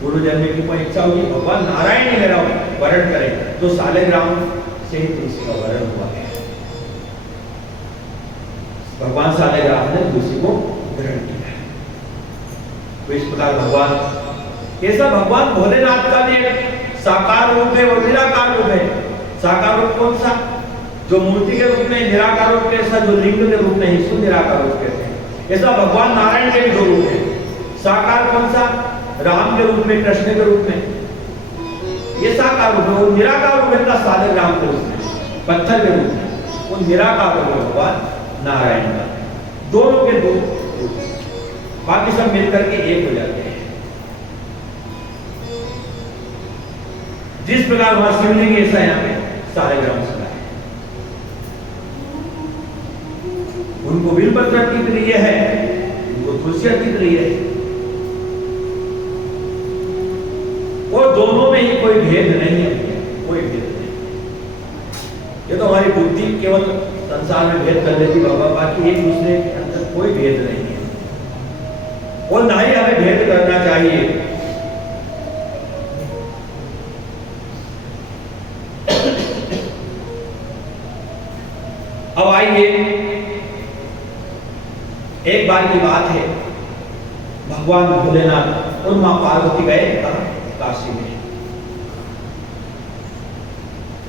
पूर्व जन्म की कोई इच्छा हुई भगवान नारायण ही मेरा वरण करे, तो सालेग्राम से ही तुलसी का वरण हुआ है। भगवान सालेग्राम ने तुलसी को ग्रहण किया। तो इस प्रकार भगवान कैसा, भगवान भोलेनाथ का भी साकार रूप है और निराकार रूप है। साकार रूप कौन सा? जो मूर्ति के रूप में, निराकार रूप कैसा? जो लिंग के रूप में, इसको निराकार रूप कहते हैं। ऐसा भगवान नारायण के भी दो रूप है। साकार कौन सा? राम के रूप में, कृष्ण के रूप में, ये साकार रूप है। वो निराकार रूप है सालेग्राम के रूप में, पत्थर के रूप में, वो निराकार रूप है भगवान नारायण का। दोनों के दो, बाकी सब मिलकर के एक हो जाते हैं। जिस प्रकार वहां शिवलिंग, ऐसा यहाँ पे सालेग्राम सदा है। उनको बिलपत्र की प्रिय है, उनको तुलसी की प्रिय है, और दोनों में ही कोई भेद नहीं है, कोई भेद नहीं। ये तो हमारी बुद्धि केवल संसार में भेद कर देती बाबा, बाकी एक दूसरे के अंदर कोई भेद नहीं है, और ना ही हमें भेद करना चाहिए। अब आइए, एक बार की बात है, भगवान भोलेनाथ और मां पार्वती गए काशी में,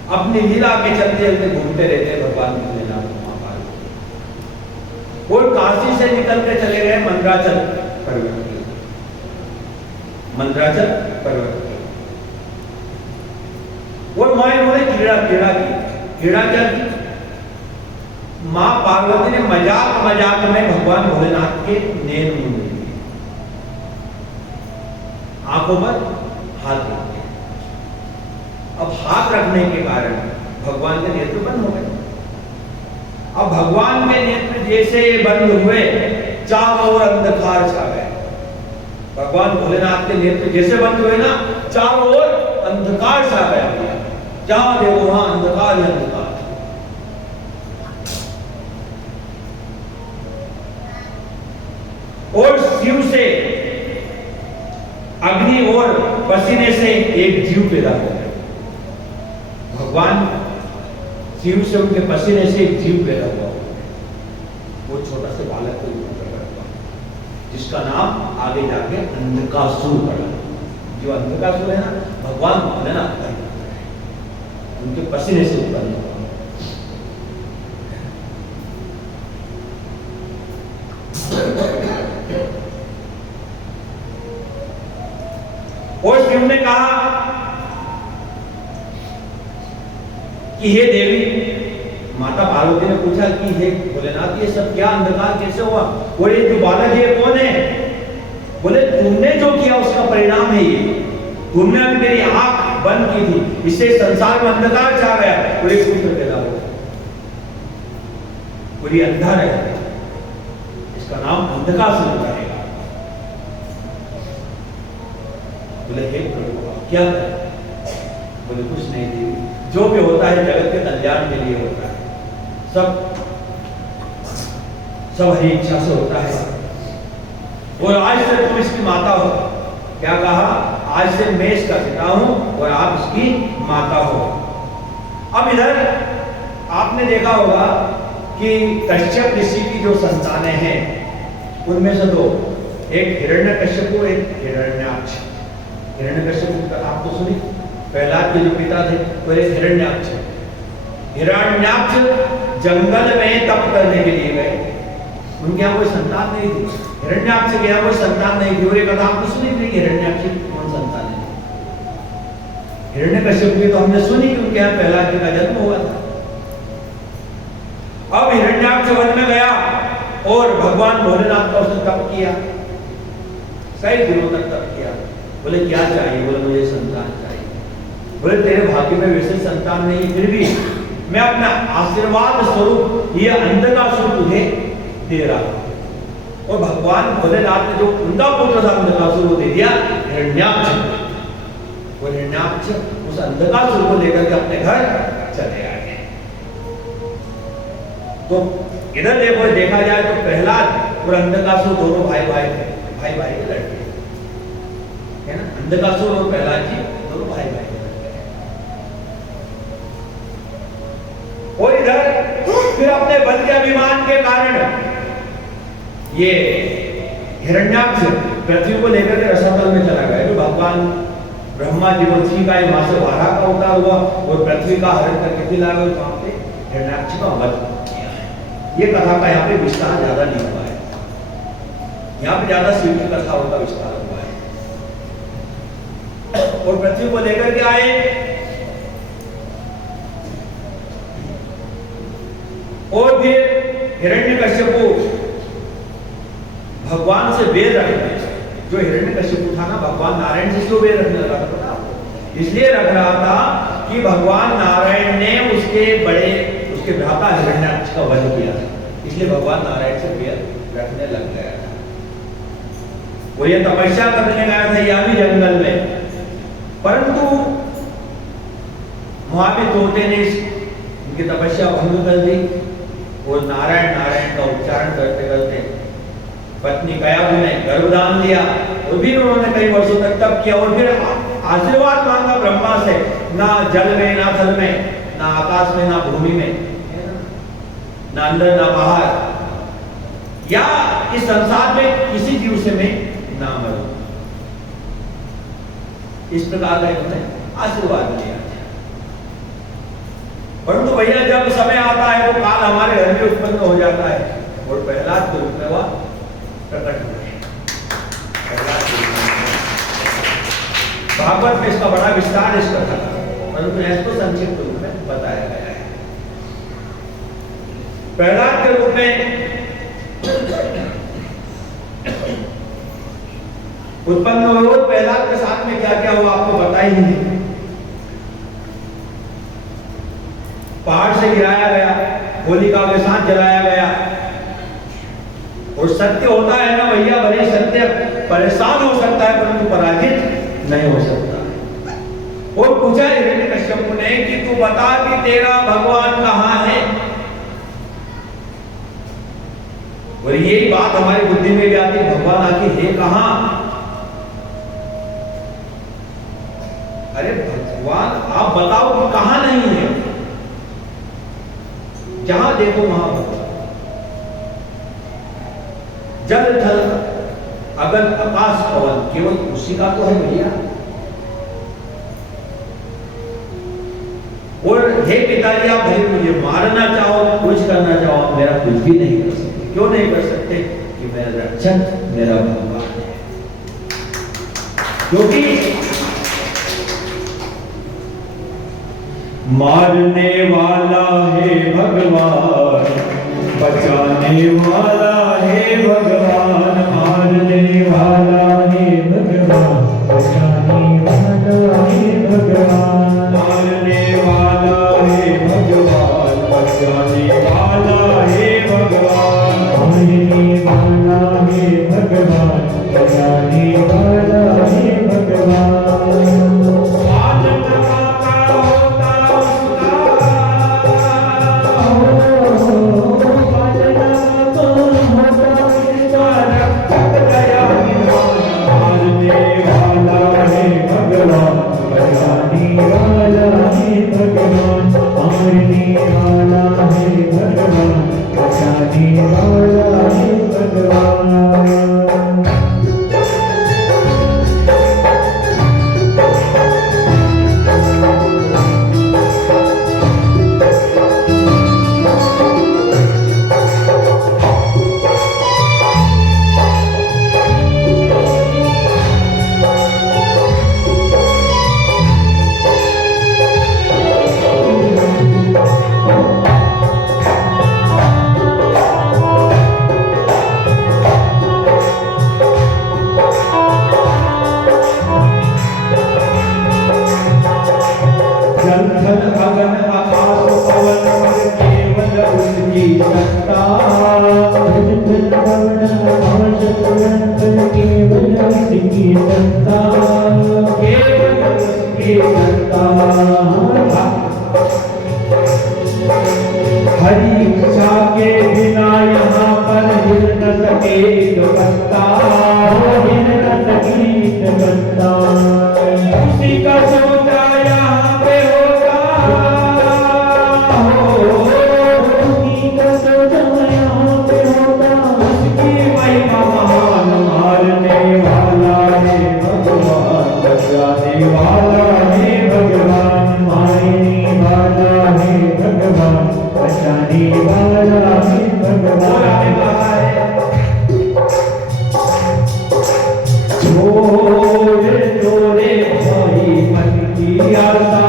अपनी लीला के चलते चलते घूमते रहते भगवान भोलेनाथ और मां पार्वती। और काशी से निकल के चले गए मंदराचल पर्वत की, मंदराचल पर्वत की। और वहां इन्होंने क्रीड़ा क्रीड़ा की। क्रीड़ा क्या की? मां पार्वती ने मजाक मजाक में भगवान भोलेनाथ के नेत्र मूंद दिए, आंखों पर हाथ रख दिया। अब हाथ रखने के कारण भगवान के नेत्र बंद हो गए। अब भगवान के नेत्र जैसे बंद हुए, चारों ओर अंधकार छा गए। भगवान भोलेनाथ के नेत्र जैसे बंद हुए ना, चारों ओर अंधकार छा गया। जहां देखो वहां अंधकार ही अंधकार। और शिव से, अग्नि और पसीने से एक जीव पैदा हो गया। भगवान शिव से, उनके पसीने से एक जीव पैदा हुआ। वो छोटा से बालक को प्रकट हुआ, जिसका नाम आगे जाके अंधकासुर पड़ा। जो अंधकासुर है ना, भगवान भोलेनाथ का उनके पसीने से उत्पन्न हुआ। और शिव ने कहा कि हे देवी, माता पार्वती ने पूछा कि हे भोलेनाथ, ये सब क्या अंधकार कैसे हुआ? और ये जो बालक है कौन है? बोले तुमने जो किया उसका परिणाम है ये। तुमने अभी मेरी आंख बंद की थी, इससे संसार में अंधकार छा गया और एक पुत्र पैदा हो गया, पूरी अंधा रह गया। इसका नाम अंधकासुर रहेगा। बोले हे प्रभु क्या करें? बोले कुछ नहीं देवी, जो भी होता है जगत के कल्याण के लिए होता है, सब हरी इच्छा से होता है। और आज से तुम इसकी माता हो। क्या कहा? आज से मैं इसका पिता हूं और आप इसकी माता हो। अब इधर आपने देखा होगा कि कश्यप ऋषि की जो संतानें हैं उनमें से दो, एक हिरण्यकश्यप और एक हिरण्याक्ष। हिरण्यकश्यप की कथा आपको सुनी, प्रहलाद के जो पिता थे, और एक हिरण्याक्ष। हिरण्याक्ष जंगल में तप करने के लिए गए, उनके यहाँ कोई संतान नहीं थी। हिरण्याक्ष के यहाँ कोई संतान नहीं थी। और एक कथा आपको सुनी थी कि हिरण्याक्ष की कौन संतान है? हिरण्यकश्यप की तो हमने सुनी कि उनके यहाँ प्रहलाद जी का जन्म हुआ था। अब हिरण्याक्ष वन में गया और भगवान भोलेनाथ का उसने तप किया, कई दिनों तक तप किया। बोले क्या चाहिए? बोले मुझे संतान चाहिए। बोले तेरे भाग्य में वैसे संतान नहीं, फिर भी मैं अपना आशीर्वाद स्वरूप ये अंधकासुर तुझे दे रहा हूं। और भगवान भोलेनाथ ने जो उनका पुत्र था अंधकासुर को दे दिया हिरण्याक्ष। और हिरण्याक्ष उस अंधकासुर को लेकर के अपने घर चले आए। तो इधर देखो, देखा जाए तो प्रहलाद और अंधकासुर दोनों भाई भाई के लड़के है ना। अंधकासुर और प्रहलाद जी दोनों भाई भाई के लड़के। और इधर फिर अपने बल के अभिमान के कारण ये हिरण्याक्ष पृथ्वी को लेकर के रसातल में चला गया। तो भगवान ब्रह्मा जी को का वहां से वारा का अवतार हुआ और पृथ्वी का हरण करके दिला गया। वहां पे हिरण्याक्ष का वध किया है। ये कथा का यहाँ पे विस्तार ज्यादा नहीं हुआ है, यहाँ पे ज्यादा शिव की कथा का विस्तार हुआ है। और पृथ्वी को लेकर के आए और फिर हिरण्यकश्यप भगवान से वेद रखने, जो हिरण्यकश्यप था ना, भगवान नारायण से क्यों वेद रखने लगा था पता आपको? इसलिए रख रहा था कि भगवान नारायण ने उसके भ्राता हिरण्याक्ष का वध किया, इसलिए भगवान नारायण से वेद रखने लग गया था। वो ये तपस्या करने गया था या भी जंगल में, परंतु वहां भी तोते ने उनकी तपस्या भंग कर दी और नारायण नारायण का उच्चारण करते करते पत्नी कयाधु ने गर्भदान दिया। और फिर उन्होंने कई वर्षों तक तप किया और फिर आशीर्वाद मांगा ब्रह्मा से, ना जल में ना थल में, ना आकाश में ना भूमि में, ना अंदर ना बाहर, या इस संसार में किसी जीव से मैं ना मरूं। इस प्रकार का उन्होंने आशीर्वाद दिया। परंतु भैया जब समय आता है वो काल हमारे घर में उत्पन्न हो जाता है और प्रहलाद भागवत में इसका बड़ा विस्तार इस कथा का, परंतु इसको संक्षिप्त रूप में बताया गया है। प्रहलाद के रूप में उत्पन्न हुए। प्रहलाद के साथ में क्या क्या हुआ आपको पता ही नहीं। पहाड़ से गिराया गया, होलिका के साथ जलाया गया। और सत्य होता है ना भैया, भले सत्य परेशान हो सकता है परंतु पराजित नहीं हो सकता। और पूछा हिरण्यकश्यप ने कि तू बता कि तेरा भगवान कहां है। और यही बात हमारी बुद्धि में भी आती, भगवान आखिर है कहां। अरे भगवान आप बताओ कि कहां नहीं है। जहां देखो वहां भगवान, जल थल अगन आकाश पवन केवल उसी का तो है भैया। और हे पिताजी आप भले मुझे मारना चाहो, कुछ करना चाहो, आप मेरा कुछ भी नहीं कर सकते। क्यों नहीं कर सकते? कि मेरा रक्षक मेरा भगवान है। क्योंकि मारने वाला है भगवान, बचाने वाला है भगवान। मारने वाला है भगवान, बचाने वाला है भगवान। मारने वाला है भगवान, बचाने वाला है भगवान। मारने वाला है भगवान, बचाने वाला है भगवान। हरी इच्छा के बिना यहाँ पर हिल न सके पत्ता, हिल न सके पत्ता। उसी का सोचा यहाँ पे होगा, उसी का सोचा यहाँ पे होगा। उसकी महिमा महान, मारने वाला है भगवान, बचाने वाला है भगवान। मारने वाला है भगवान, बचाने वाला है भगवान। छोड़े छोड़े भाई मन की आशा,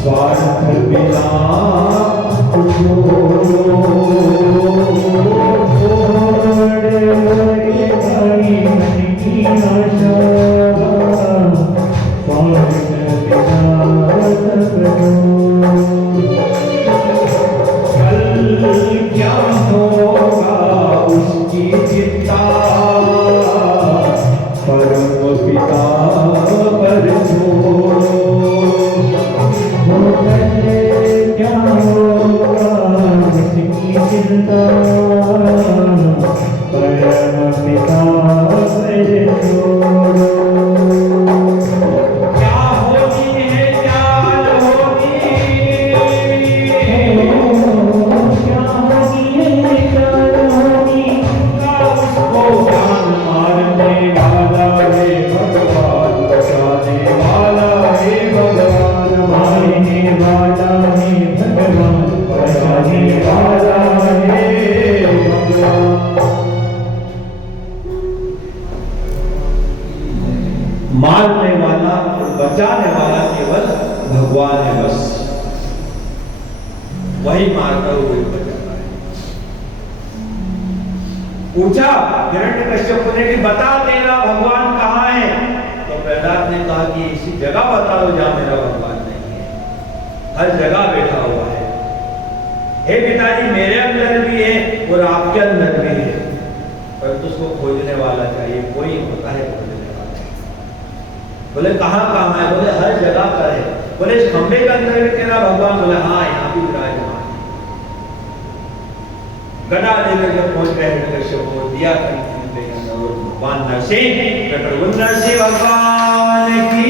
स्वार्थ बिना छोड़ो। छोड़े भाई मन की आशा, स्वार्थ बिना सब वही मारता हुआ ऊपर जाता है। पूछा हिरण्यकश्यप ने कि बता तेरा भगवान कहाँ है? तो प्रहलाद ने कहा कि इसी जगह बता दो जहां मेरा भगवान नहीं है, हर जगह बैठा हुआ है। हे पिताजी मेरे अंदर भी है और आपके अंदर भी है, परंतु उसको खोजने वाला चाहिए, कोई होता है खोजने वाला। बोले कहाँ कहाँ है? बोले हर जगह पर है। बोले इस खंबे के अंदर भी तेरा भगवान? बोले हाँ यहाँ भी विराजमान है। गदा लेकर जब पहुंच गए हिरण्यकश्यप को दिया भगवान नरसिंह, नरसिंह भगवान की